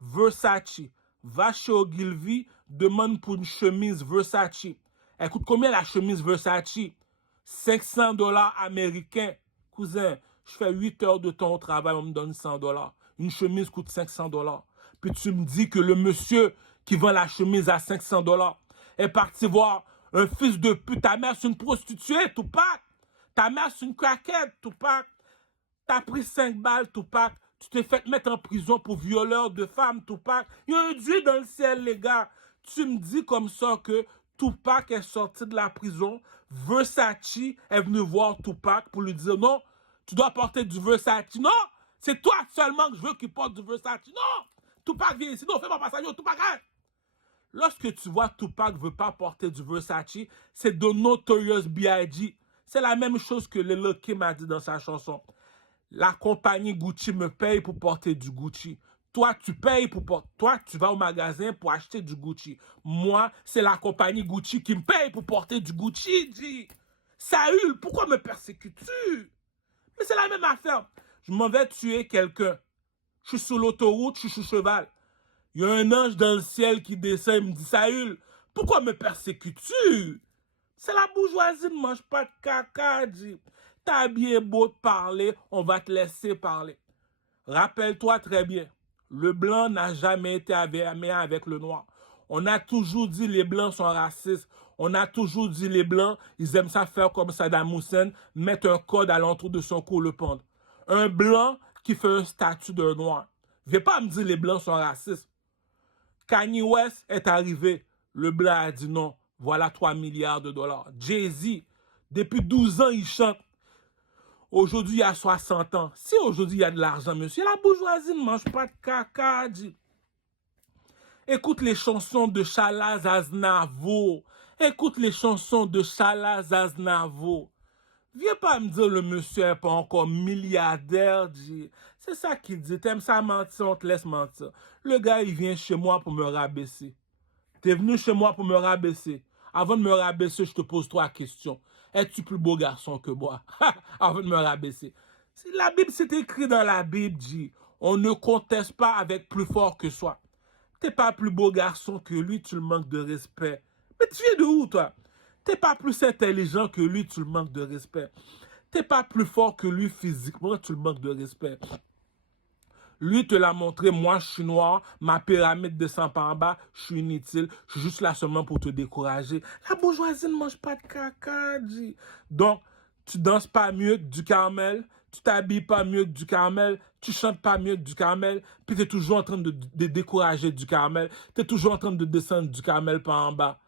Versace. Va chez Ogilvy, demande pour une chemise Versace. Écoute, combien la chemise Versace? 500 $ américains. Cousin, je fais 8 heures de temps au travail, on me donne 100 $. Une chemise coûte 500 $. Puis tu me dis que le monsieur qui vend la chemise à 500 $ est parti voir un fils de pute. Ta mère, c'est une prostituée, Tupac. Ta mère, c'est une craquette, Tupac. T'as pris 5 balles, Tupac. Tu t'es fait mettre en prison pour violeur de femmes, Tupac. Il y a un Dieu dans le ciel, les gars. Tu me dis comme ça que Tupac est sorti de la prison. Versace est venu voir Tupac pour lui dire non, tu dois porter du Versace. Non, c'est toi seulement que je veux qu'il porte du Versace. Non, Tupac vient ici. Non, fais pas passer. Tupac, arrête. Lorsque tu vois Tupac ne veut pas porter du Versace, c'est de Notorious B.I.G. C'est la même chose que Lil Kim a dit dans sa chanson. La compagnie Gucci me paye pour porter du Gucci. Toi, tu payes pour porter. Toi, tu vas au magasin pour acheter du Gucci. Moi, c'est la compagnie Gucci qui me paye pour porter du Gucci, dit. Saül, pourquoi me persécutes-tu? Mais c'est la même affaire. Je m'en vais tuer quelqu'un. Je suis sur l'autoroute, je suis sur cheval. Il y a un ange dans le ciel qui descend et me dit, Saül, pourquoi me persécutes-tu? C'est la bourgeoisie, ne mange pas de caca, dit. T'as bien beau te parler, on va te laisser parler. Rappelle-toi très bien, le blanc n'a jamais été ami avec le noir. On a toujours dit les blancs sont racistes. On a toujours dit les blancs, ils aiment ça faire comme Saddam Hussein, mettre un code à l'entour de son cou, le pendre. Un blanc qui fait un statut d'un noir. Viens pas me dire les blancs sont racistes. Kanye West est arrivé. Le blanc a dit non. Voilà 3 milliards de dollars. Jay-Z, depuis 12 ans, il chante. Aujourd'hui, il y a 60 ans. Si aujourd'hui, il y a de l'argent, monsieur, la bourgeoisie ne mange pas de caca, dit. Écoute les chansons de Chalaz Aznavour. Écoute les chansons de Chalaz Aznavour. Viens pas me dire le monsieur n'est pas encore milliardaire, dit. C'est ça qu'il dit. T'aimes ça mentir, on te laisse mentir. Le gars, il vient chez moi pour me rabaisser. T'es venu chez moi pour me rabaisser. Avant de me rabaisser, je te pose 3 questions. Es-tu plus beau garçon que moi? Avant de me rabaisser. La Bible, c'est écrit dans la Bible, dit. On ne conteste pas avec plus fort que soi. T'es pas plus beau garçon que lui, tu le manques de respect. Mais tu viens de où, toi? T'es pas plus intelligent que lui, tu le manques de respect. T'es pas plus fort que lui physiquement, tu le manques de respect. Lui te l'a montré, moi je suis noir, ma pyramide descend par en bas, je suis inutile, je suis juste là seulement pour te décourager. La bourgeoisie ne mange pas de caca, dit. Donc, tu danses pas mieux que du Carmel, tu t'habilles pas mieux que du Carmel, tu chantes pas mieux que du Carmel, puis tu es toujours en train de décourager du Carmel, tu es toujours en train de descendre du Carmel par en bas.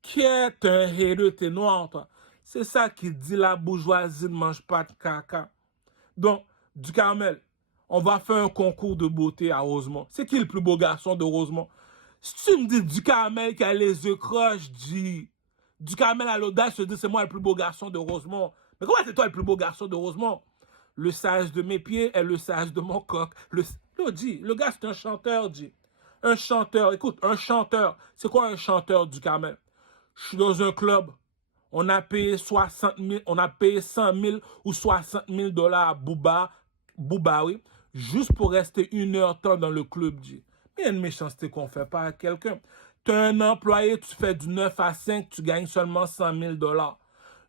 Qui est un héros, t'es noir, toi. C'est ça qui dit la bourgeoisie ne mange pas de caca. Donc, du Carmel, on va faire un concours de beauté à Rosemont. C'est qui le plus beau garçon de Rosemont? Si tu me dis du Carmel qui a les yeux croches, dis. Du Carmel à l'audace, je te dis c'est moi le plus beau garçon de Rosemont. Mais comment c'est toi le plus beau garçon de Rosemont? Le sage de mes pieds est le sage de mon coq. Le gars c'est un chanteur, dis. Un chanteur, écoute, un chanteur. C'est quoi un chanteur du Carmel? Je suis dans un club. On a payé 60 000, on a payé 100 000 ou 60 000 dollars à Booba, oui, juste pour rester 1 heure dans le club, dit. Mais il y a une méchanceté qu'on fait pas à quelqu'un. Tu as un employé, tu fais du 9 à 5, tu gagnes seulement 100 000 dollars.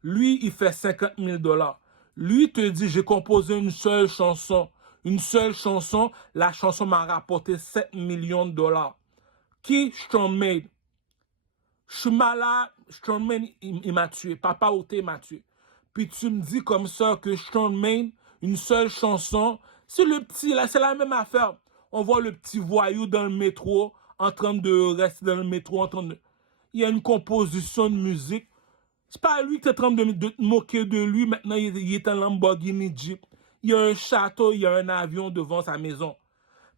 Lui, il fait 50 000 dollars. Lui te dit, j'ai composé une seule chanson. Une seule chanson, la chanson m'a rapporté 7 millions de dollars. Qui? Strongman. Je suis malade, Strongman, il m'a tué. Papa Oté m'a tué. Puis tu me dis comme ça que Strongman, une seule chanson, c'est le petit, là, c'est la même affaire. On voit le petit voyou dans le métro, en train de rester dans le métro, en train de... Il y a une composition de musique. C'est pas lui qui est en train de te moquer de lui. Maintenant, il est en Lamborghini Jeep. Il y a un château, il y a un avion devant sa maison.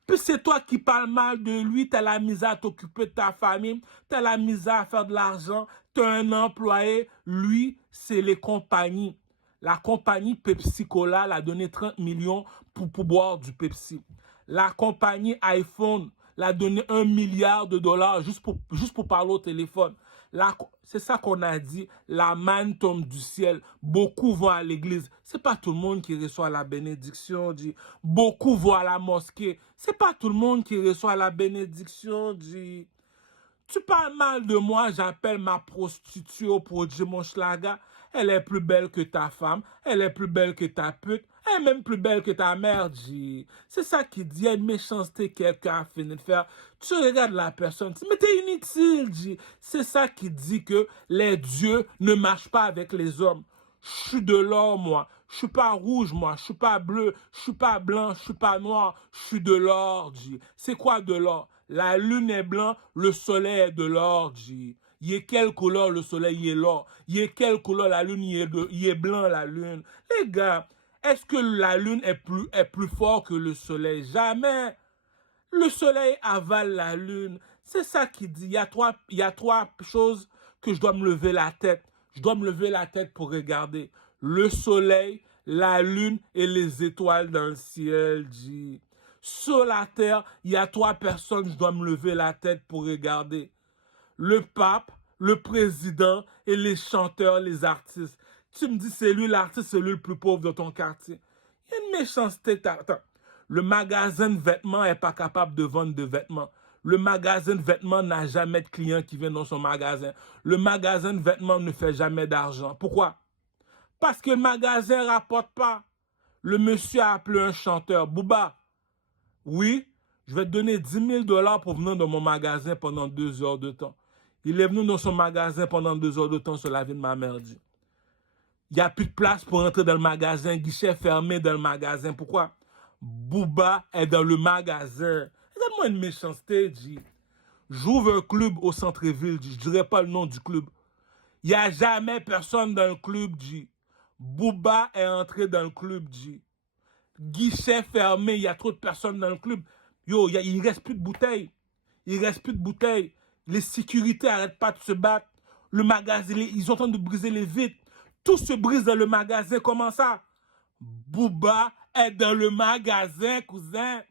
Puis c'est toi qui parles mal de lui, t'as la misère à t'occuper de ta famille, t'as la misère à faire de l'argent, t'as un employé, lui, c'est les compagnies. La compagnie Pepsi Cola l'a donné 30 millions pour boire du Pepsi. La compagnie iPhone l'a donné 1 milliard de dollars juste pour parler au téléphone. C'est ça qu'on a dit, la manne tombe du ciel. Beaucoup vont à l'église. C'est pas tout le monde qui reçoit la bénédiction, dit. Beaucoup vont à la mosquée. C'est pas tout le monde qui reçoit la bénédiction, dit. Tu parles mal de moi, j'appelle ma prostituée au produit mon schlaga. Elle est plus belle que ta femme, elle est plus belle que ta pute, elle est même plus belle que ta mère, G. C'est ça qui dit, il y a une méchanceté que quelqu'un a fini de faire. Tu regardes la personne, tu dis, mais t'es inutile, G. C'est ça qui dit que les dieux ne marchent pas avec les hommes. Je suis de l'or, moi. Je suis pas rouge, moi. Je suis pas bleu. Je suis pas blanc. Je suis pas noir. Je suis de l'or, G. C'est quoi de l'or? La lune est blanc, le soleil est de l'or, G. Il est quelle couleur le soleil, il est l'or. Il est quelle couleur la lune, il est blanc la lune. Les gars, est-ce que la lune est plus fort que le soleil? Jamais. Le soleil avale la lune. C'est ça qu'il dit. Il y a trois choses que je dois me lever la tête. Je dois me lever la tête pour regarder. Le soleil, la lune et les étoiles dans le ciel, dit. Sur la terre, il y a trois personnes, je dois me lever la tête pour regarder. Le pape, le président et les chanteurs, les artistes. Tu me dis, c'est lui l'artiste, c'est lui le plus pauvre de ton quartier. Il y a une méchanceté. Attends. Le magasin de vêtements n'est pas capable de vendre de vêtements. Le magasin de vêtements n'a jamais de clients qui viennent dans son magasin. Le magasin de vêtements ne fait jamais d'argent. Pourquoi? Parce que le magasin ne rapporte pas. Le monsieur a appelé un chanteur. Booba, oui, je vais te donner 10 000 $ pour venir dans mon magasin pendant 2 heures de temps. Il est venu dans son magasin pendant 2 heures de temps sur la vie de ma mère. Dit. Il n'y a plus de place pour entrer dans le magasin, guichet fermé dans le magasin. Pourquoi? Booba est dans le magasin. Regarde-moi une méchanceté, dit. J'ouvre un club au centre-ville, dit. Je dirais pas le nom du club. Il n'y a jamais personne dans le club, dit. Booba est entré dans le club, dit. Guichet fermé, il y a trop de personnes dans le club. Yo, il reste plus de bouteilles. Il reste plus de bouteilles. Les sécurités n'arrêtent pas de se battre. Le magasin, ils sont en train de briser les vitres. Tout se brise dans le magasin. Comment ça? Booba est dans le magasin, cousin.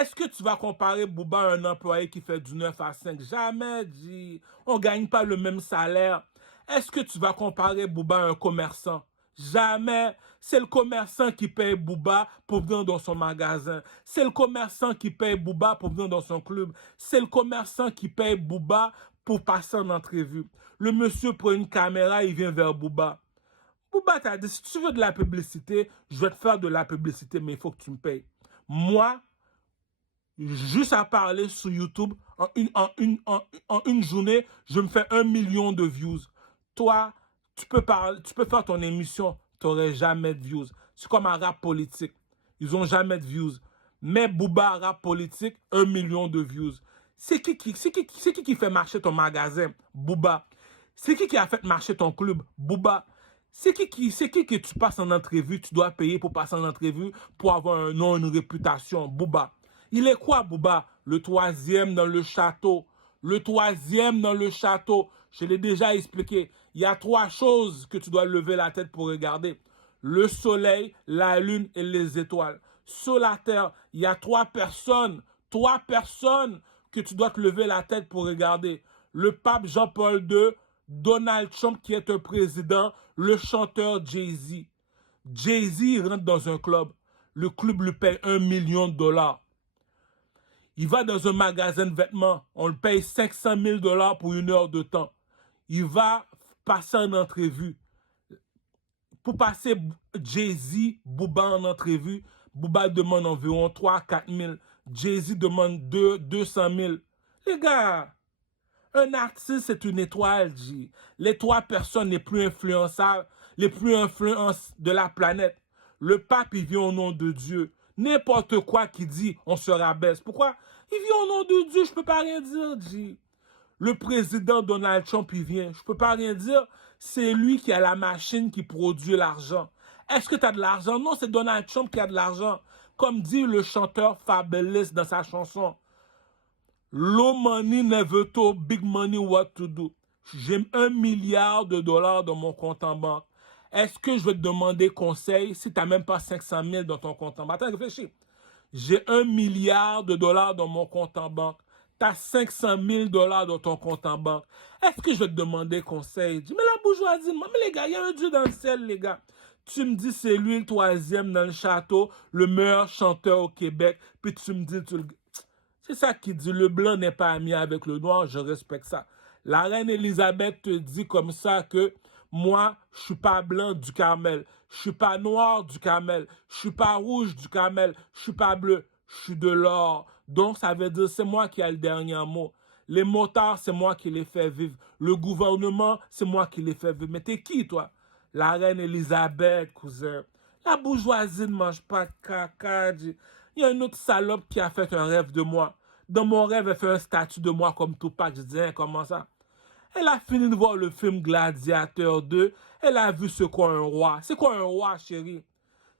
Est-ce que tu vas comparer Booba à un employé qui fait du 9 à 5? Jamais, dit. On ne gagne pas le même salaire. Est-ce que tu vas comparer Booba à un commerçant? Jamais. C'est le commerçant qui paye Booba pour venir dans son magasin. C'est le commerçant qui paye Booba pour venir dans son club. C'est le commerçant qui paye Booba pour passer en entrevue. Le monsieur prend une caméra, il vient vers Booba. Booba t'a dit, si tu veux de la publicité, je vais te faire de la publicité, mais il faut que tu me payes. Moi, juste à parler sur YouTube, en une journée, je me fais 1 million de views. Toi, tu peux faire ton émission, tu n'aurais jamais de views. C'est comme un rap politique. Ils n'ont jamais de views. Mais Booba, rap politique, 1 million de views. C'est qui fait marcher ton magasin? Booba. C'est qui a fait marcher ton club? Booba. C'est qui que tu passes en entrevue, tu dois payer pour passer en entrevue pour avoir un nom, une réputation? Booba. Il est quoi, Booba? Le troisième dans le château. Le troisième dans le château. Je l'ai déjà expliqué. Il y a 3 choses que tu dois lever la tête pour regarder. Le soleil, la lune et les étoiles. Sur la terre, il y a 3 personnes. 3 personnes que tu dois te lever la tête pour regarder. Le pape Jean-Paul II, Donald Trump qui est un président, le chanteur Jay-Z. Jay-Z, il rentre dans un club. Le club lui paye 1 million de $. Il va dans un magasin de vêtements. On le paye 500 000 $ pour 1 heure de temps. Il va passer en entrevue. Pour passer Jay-Z, Booba en entrevue, Booba demande environ 3 à 4 000. Jay-Z demande 200 000. Les gars, un artiste, c'est une étoile, G. Les 3 personnes les plus influençables, les plus influentes de la planète. Le pape, il vient au nom de Dieu. N'importe quoi qu'il dit, on se rabaisse. Pourquoi? Il vient au nom de Dieu, je ne peux pas rien dire, G. Le président Donald Trump, il vient. Je ne peux pas rien dire. C'est lui qui a la machine qui produit l'argent. Est-ce que tu as de l'argent? Non, c'est Donald Trump qui a de l'argent. Comme dit le chanteur Fabolous dans sa chanson. Low money never told big money what to do. J'ai 1 milliard de $ dans mon compte en banque. Est-ce que je vais te demander conseil si tu n'as même pas 500 000 dans ton compte en banque? Attends, réfléchis. J'ai 1 milliard de $ dans mon compte en banque. Tu as 500 000 $ dans ton compte en banque. Est-ce que je vais te demander conseil? Dis, mais la bourgeoisie, mais les gars, il y a un Dieu dans le ciel, les gars. Tu me dis, c'est lui le troisième dans le château, le meilleur chanteur au Québec, puis tu me dis, c'est ça qui dit, le blanc n'est pas ami avec le noir, je respecte ça. La reine Elisabeth te dit comme ça que moi, je suis pas blanc du Carmel, je suis pas noir du Carmel, je suis pas rouge du Carmel, je suis pas bleu, je suis de l'or. Donc, ça veut dire c'est moi qui ai le dernier mot. Les motards, c'est moi qui les fais vivre. Le gouvernement, c'est moi qui les fais vivre. Mais t'es qui, toi? La reine Elisabeth, cousin. La bourgeoisie ne mange pas de caca. Il y a une autre salope qui a fait un rêve de moi. Dans mon rêve, elle fait un statut de moi comme Tupac. Je dis, hein, comment ça? Elle a fini de voir le film Gladiateur 2. Elle a vu ce qu'est un roi. C'est quoi un roi, chérie?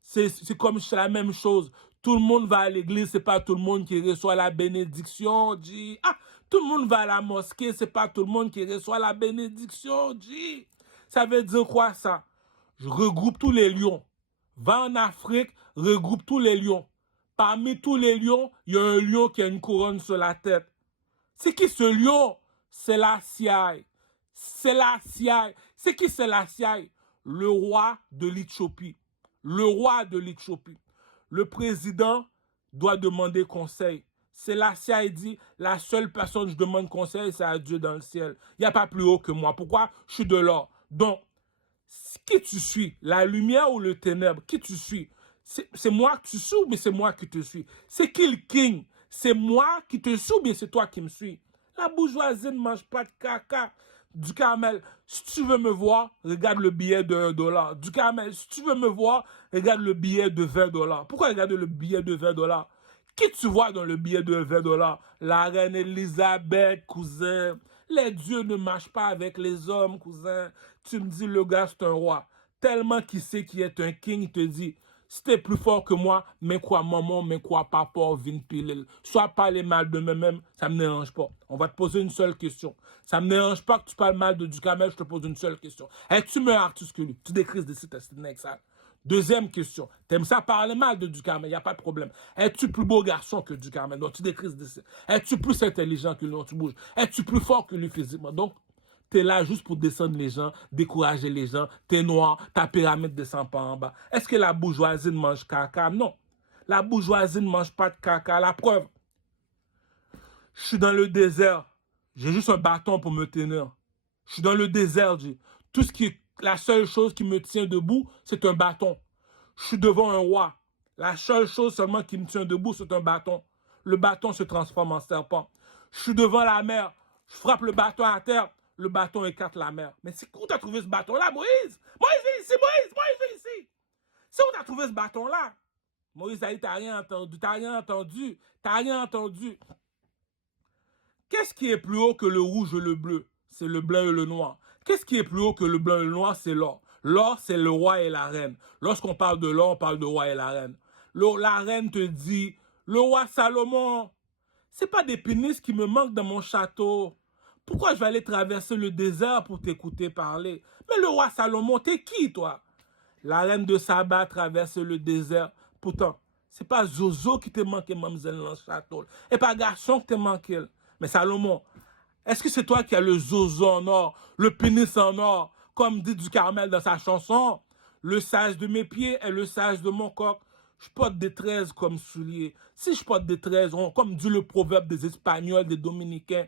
C'est comme la même chose. Tout le monde va à l'église, c'est pas tout le monde qui reçoit la bénédiction, dit. Ah, tout le monde va à la mosquée, c'est pas tout le monde qui reçoit la bénédiction, dit. Ça veut dire quoi, ça? Je regroupe tous les lions. Va en Afrique, regroupe tous les lions. Parmi tous les lions, il y a un lion qui a une couronne sur la tête. C'est qui ce lion? C'est la Selassie. C'est la Selassie. C'est qui c'est la Selassie? Le roi de l'Éthiopie. Le roi de l'Éthiopie. Le président doit demander conseil. C'est la Selassie dit, la seule personne que je demande conseil, c'est à Dieu dans le ciel. Il n'y a pas plus haut que moi. Pourquoi? Je suis de l'or. Donc, qui tu suis? La lumière ou le ténèbre? Qui tu suis? C'est moi que tu suis ou bien c'est moi qui te suis? C'est qui le king? C'est moi qui te suis ou bien c'est toi qui me suis? La bourgeoisie ne mange pas de caca. Du Carmel, si tu veux me voir, regarde le billet de $1. Du Carmel, si tu veux me voir, regarde le billet de $20. Pourquoi regarder le billet de $20? Qui tu vois dans le billet de $20? La reine Elisabeth, cousin. Les dieux ne marchent pas avec les hommes, cousin. Tu me dis, le gars, c'est un roi. Tellement qu'il sait qu'il est un king, il te dit, si t'es plus fort que moi, mais quoi maman, mais quoi papa, vin pilil. Soit parler mal de moi-même, ça me dérange pas. On va te poser une seule question. Ça me dérange pas que tu parles mal de Ducamel, je te pose une seule question. Es-tu meilleur artiste que lui? Tu décris des sites avec ça. Deuxième question. T'aimes ça parler mal de Ducamel, il n'y a pas de problème. Es-tu plus beau garçon que Ducamel? Donc tu décris des sites. Es-tu plus intelligent que lui? Donc tu bouges. Es-tu plus fort que lui physiquement? Donc, t'es là juste pour descendre les gens, décourager les gens. T'es noir, ta pyramide descend pas en bas. Est-ce que la bourgeoisie ne mange caca? Non. La bourgeoisie ne mange pas de caca. La preuve, je suis dans le désert. J'ai juste un bâton pour me tenir. Je suis dans le désert, j'ai. Tout ce qui est, la seule chose qui me tient debout, c'est un bâton. Je suis devant un roi. La seule chose seulement qui me tient debout, c'est un bâton. Le bâton se transforme en serpent. Je suis devant la mer. Je frappe le bâton à terre. Le bâton écarte la mer. Mais c'est où t'as trouvé ce bâton-là, Moïse? Moïse, viens ici, viens ici. C'est où t'as trouvé ce bâton-là? Moïse, t'as rien entendu, t'as rien entendu, t'as rien entendu. Qu'est-ce qui est plus haut que le rouge et le bleu? C'est le blanc et le noir. Qu'est-ce qui est plus haut que le blanc et le noir? C'est l'or. L'or, c'est le roi et la reine. Lorsqu'on parle de l'or, on parle de roi et la reine. La reine te dit, le roi Salomon, c'est pas des pénis qui me manquent dans mon château. Pourquoi je vais aller traverser le désert pour t'écouter parler? Mais le roi Salomon, t'es qui, toi? La reine de Saba traverse le désert. Pourtant, c'est pas Zozo qui te manque, mademoiselle, dans le château. Et pas garçon qui te manque. Mais Salomon, est-ce que c'est toi qui as le Zozo en or, le pénis en or, comme dit du Carmel dans sa chanson? Le sage de mes pieds est le sage de mon corps. Je porte des 13 comme souliers. Si je porte des 13, comme dit le proverbe des Espagnols, des Dominicains,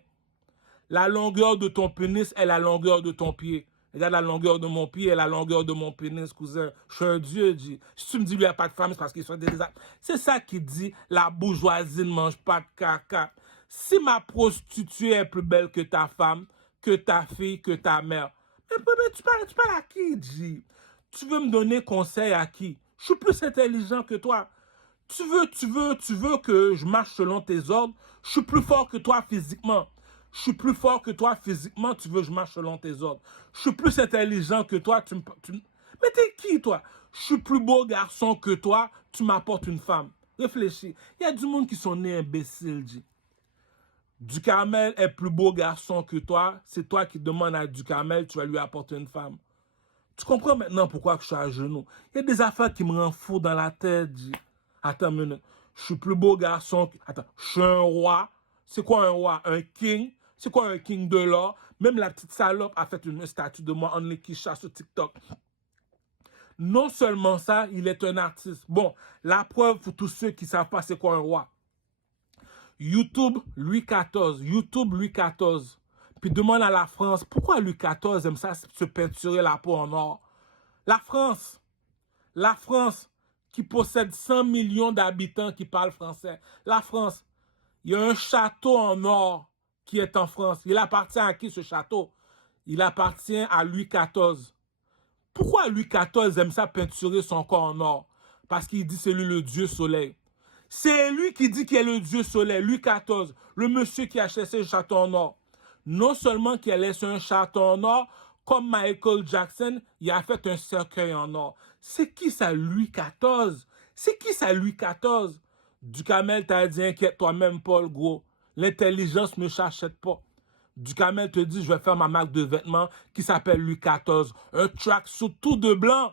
la longueur de ton pénis est la longueur de ton pied. Regarde la longueur de mon pied et la longueur de mon pénis, cousin. Je suis un dieu, dit. Si tu me dis qu'il n'y a pas de femme, c'est parce qu'ils sont des désastres. C'est ça qui dit, la bourgeoisie ne mange pas de caca. Si ma prostituée est plus belle que ta femme, que ta fille, que ta mère, mais tu parles à qui, dit? Tu veux me donner conseil à qui? Je suis plus intelligent que toi. Tu veux que je marche selon tes ordres? Je suis plus fort que toi physiquement. Je suis plus fort que toi physiquement, tu veux que je marche selon tes ordres. Je suis plus intelligent que toi, Mais t'es qui, toi? Je suis plus beau garçon que toi, tu m'apportes une femme. Réfléchis. Il y a du monde qui sont nés imbéciles, dit. Ducamel est plus beau garçon que toi, c'est toi qui demandes à Ducamel, tu vas lui apporter une femme. Tu comprends maintenant pourquoi je suis à genoux? Il y a des affaires qui me rendent fou dans la tête, dit. Attends une minute. Je suis plus beau garçon. Attends, je suis un roi. C'est quoi un roi? Un king? C'est quoi un king de l'or? Même la petite salope a fait une statue de moi en Kisha sur TikTok. Non seulement ça, il est un artiste. Bon, la preuve pour tous ceux qui ne savent pas c'est quoi un roi. YouTube Louis XIV. YouTube Louis XIV. Puis demande à la France, pourquoi Louis XIV aime ça se peinturer la peau en or? La France qui possède 100 millions d'habitants qui parlent français. La France, il y a un château en or qui est en France. Il appartient à qui ce château? Il appartient à Louis XIV. Pourquoi Louis XIV aime ça peinturer son corps en or? Parce qu'il dit c'est lui le dieu soleil. C'est lui qui dit qu'il est le dieu soleil, Louis XIV, le monsieur qui a chassé le château en or. Non seulement qu'il a laissé un château en or, comme Michael Jackson, il a fait un cercueil en or. C'est qui ça, Louis XIV? C'est qui ça, Louis XIV? Ducamel t'a dit, inquiète-toi même, Paul, gros. L'intelligence ne s'achète pas. Ducamel te dit, je vais faire ma marque de vêtements qui s'appelle Louis XIV. Un tracksuit tout de blanc.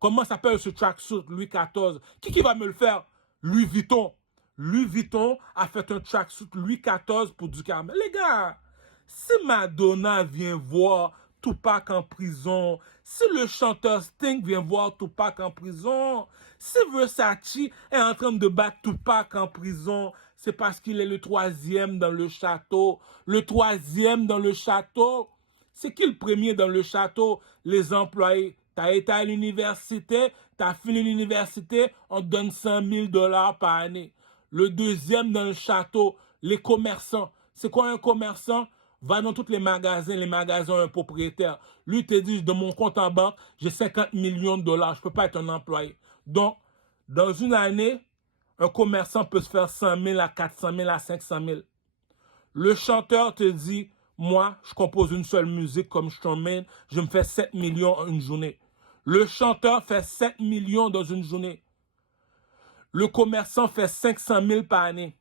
Comment s'appelle ce tracksuit, Louis XIV? Qui va me le faire? Louis Vuitton. Louis Vuitton a fait un tracksuit Louis XIV pour Ducamel. Les gars, si Madonna vient voir Tupac en prison, si le chanteur Sting vient voir Tupac en prison, si Versace est en train de battre Tupac en prison, c'est parce qu'il est le troisième dans le château. Le troisième dans le château. C'est qui le premier dans le château? Les employés. T'as été à l'université, t'as fini l'université, on te donne 100 000 $ par année. Le deuxième dans le château, les commerçants. C'est quoi un commerçant? Va dans tous les magasins ont un propriétaire. Lui te dit, dans mon compte en banque, j'ai 50 millions de dollars, je peux pas être un employé. Donc, dans une année, un commerçant peut se faire 100 000 à 400 000 à 500 000. Le chanteur te dit, moi, je compose une seule musique comme Stromae, je me fais 7 millions en une journée. Le chanteur fait 7 millions dans une journée. Le commerçant fait 500 000 par année.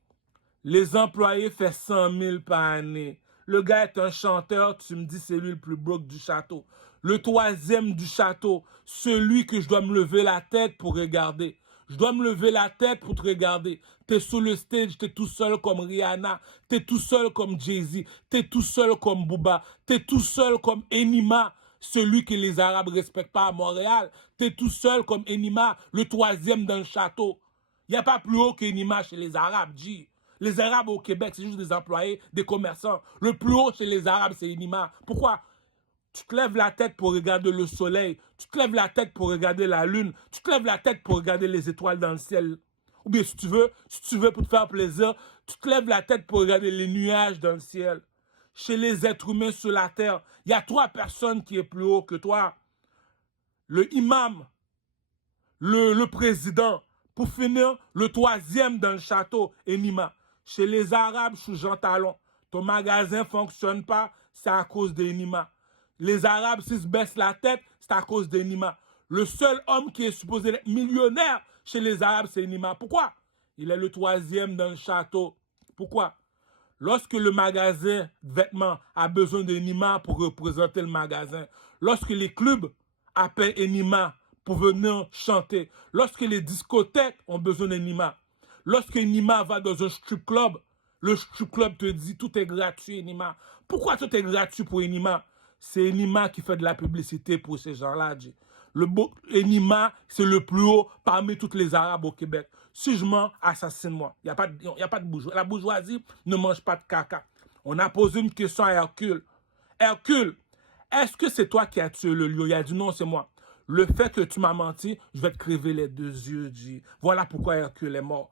Les employés font 100 000 par année. Le gars est un chanteur, tu me dis c'est lui le plus broke du château. Le troisième du château, celui que je dois me lever la tête pour regarder. Je dois me lever la tête pour te regarder. T'es sur le stage, t'es tout seul comme Rihanna, t'es tout seul comme Jay-Z, t'es tout seul comme Booba, t'es tout seul comme Enima, celui que les Arabes respectent pas à Montréal. T'es tout seul comme Enima, le troisième dans le château. Il n'y a pas plus haut qu'Enima chez les Arabes, G. Les Arabes au Québec, c'est juste des employés, des commerçants. Le plus haut chez les Arabes, c'est Enima. Pourquoi? Tu te lèves la tête pour regarder le soleil. Tu te lèves la tête pour regarder la lune. Tu te lèves la tête pour regarder les étoiles dans le ciel. Ou bien, si tu veux pour te faire plaisir, tu te lèves la tête pour regarder les nuages dans le ciel. Chez les êtres humains sur la terre, il y a 3 personnes qui est plus haut que toi. Le imam, le président. Pour finir, le troisième dans le château, Enima. Chez les Arabes, je suis Jean Talon. Ton magasin ne fonctionne pas, c'est à cause d'Enima. Les Arabes, s'ils se baissent la tête, c'est à cause d'Enima. Le seul homme qui est supposé être millionnaire chez les Arabes, c'est Enima. Pourquoi? Il est le troisième dans le château. Pourquoi? Lorsque le magasin de vêtements a besoin d'Enima pour représenter le magasin, lorsque les clubs appellent Enima pour venir chanter, lorsque les discothèques ont besoin d'Enima, lorsque Enima va dans un strip club, le strip club te dit tout est gratuit, Enima. Pourquoi tout est gratuit pour Enima? C'est Enima qui fait de la publicité pour ces gens-là. Enima, c'est le plus haut parmi tous les Arabes au Québec. Si je mens, assassine-moi. Il n'y a pas de bourgeoisie. La bourgeoisie ne mange pas de caca. On a posé une question à Hercule. Hercule, est-ce que c'est toi qui as tué le lion? Il a dit non, c'est moi. Le fait que tu m'as menti, je vais te crever les 2 yeux, G. Voilà pourquoi Hercule est mort.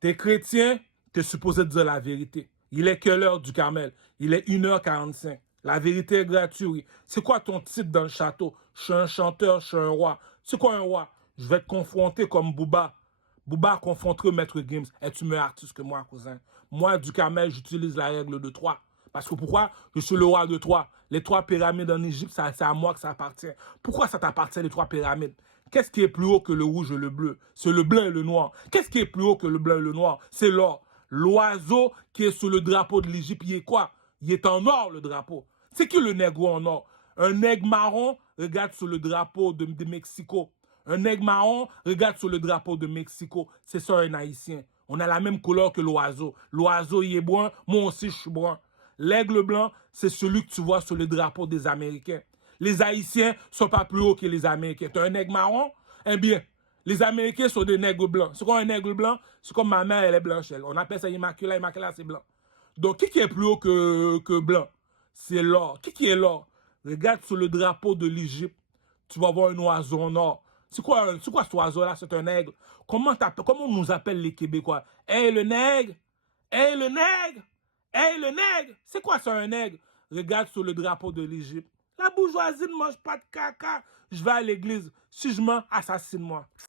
T'es chrétien, t'es supposé dire la vérité. Il est quelle heure du Carmel? Il est 1h45. La vérité est gratuite, oui. C'est quoi ton titre dans le château? Je suis un chanteur, je suis un roi. C'est quoi un roi? Je vais te confronter comme Booba. Booba a confronté Maître Gims. Es-tu meilleur artiste que moi, cousin? Moi, du Carmel, j'utilise la règle de 3. Parce que pourquoi? Je suis le roi de 3. Les 3 pyramides en Égypte, c'est à moi que ça appartient. Pourquoi ça t'appartient, les 3 pyramides? Qu'est-ce qui est plus haut que le rouge et le bleu? C'est le blanc et le noir. Qu'est-ce qui est plus haut que le blanc et le noir? C'est l'or. L'oiseau qui est sur le drapeau de l'Égypte, il est quoi? Il est en or, le drapeau. C'est qui le nègre en or? Un nègre marron regarde sur le drapeau de Mexico. Un nègre marron regarde sur le drapeau de Mexico. C'est ça un haïtien. On a la même couleur que l'oiseau. L'oiseau, il est brun. Moi aussi, je suis brun. L'aigle blanc, c'est celui que tu vois sur le drapeau des Américains. Les Haïtiens ne sont pas plus hauts que les Américains. Tu as un nègre marron? Eh bien, les Américains sont des nègres blancs. C'est quoi un nègre blanc? C'est comme ma mère, elle est blanche. On appelle ça Immaculata. Immaculata, c'est blanc. Donc, qui est plus haut que blanc? C'est l'or. Qui est l'or? Regarde sur le drapeau de l'Égypte. Tu vas voir un oiseau en or. C'est quoi cet oiseau-là? C'est un aigle. Comment on nous appelle les Québécois? Hey, le nègre! Hey, le nègre! Hey, le nègre! C'est quoi ça, un nègre? Regarde sur le drapeau de l'Égypte. La bourgeoisie ne mange pas de caca. Je vais à l'église. Si je mens, assassine-moi.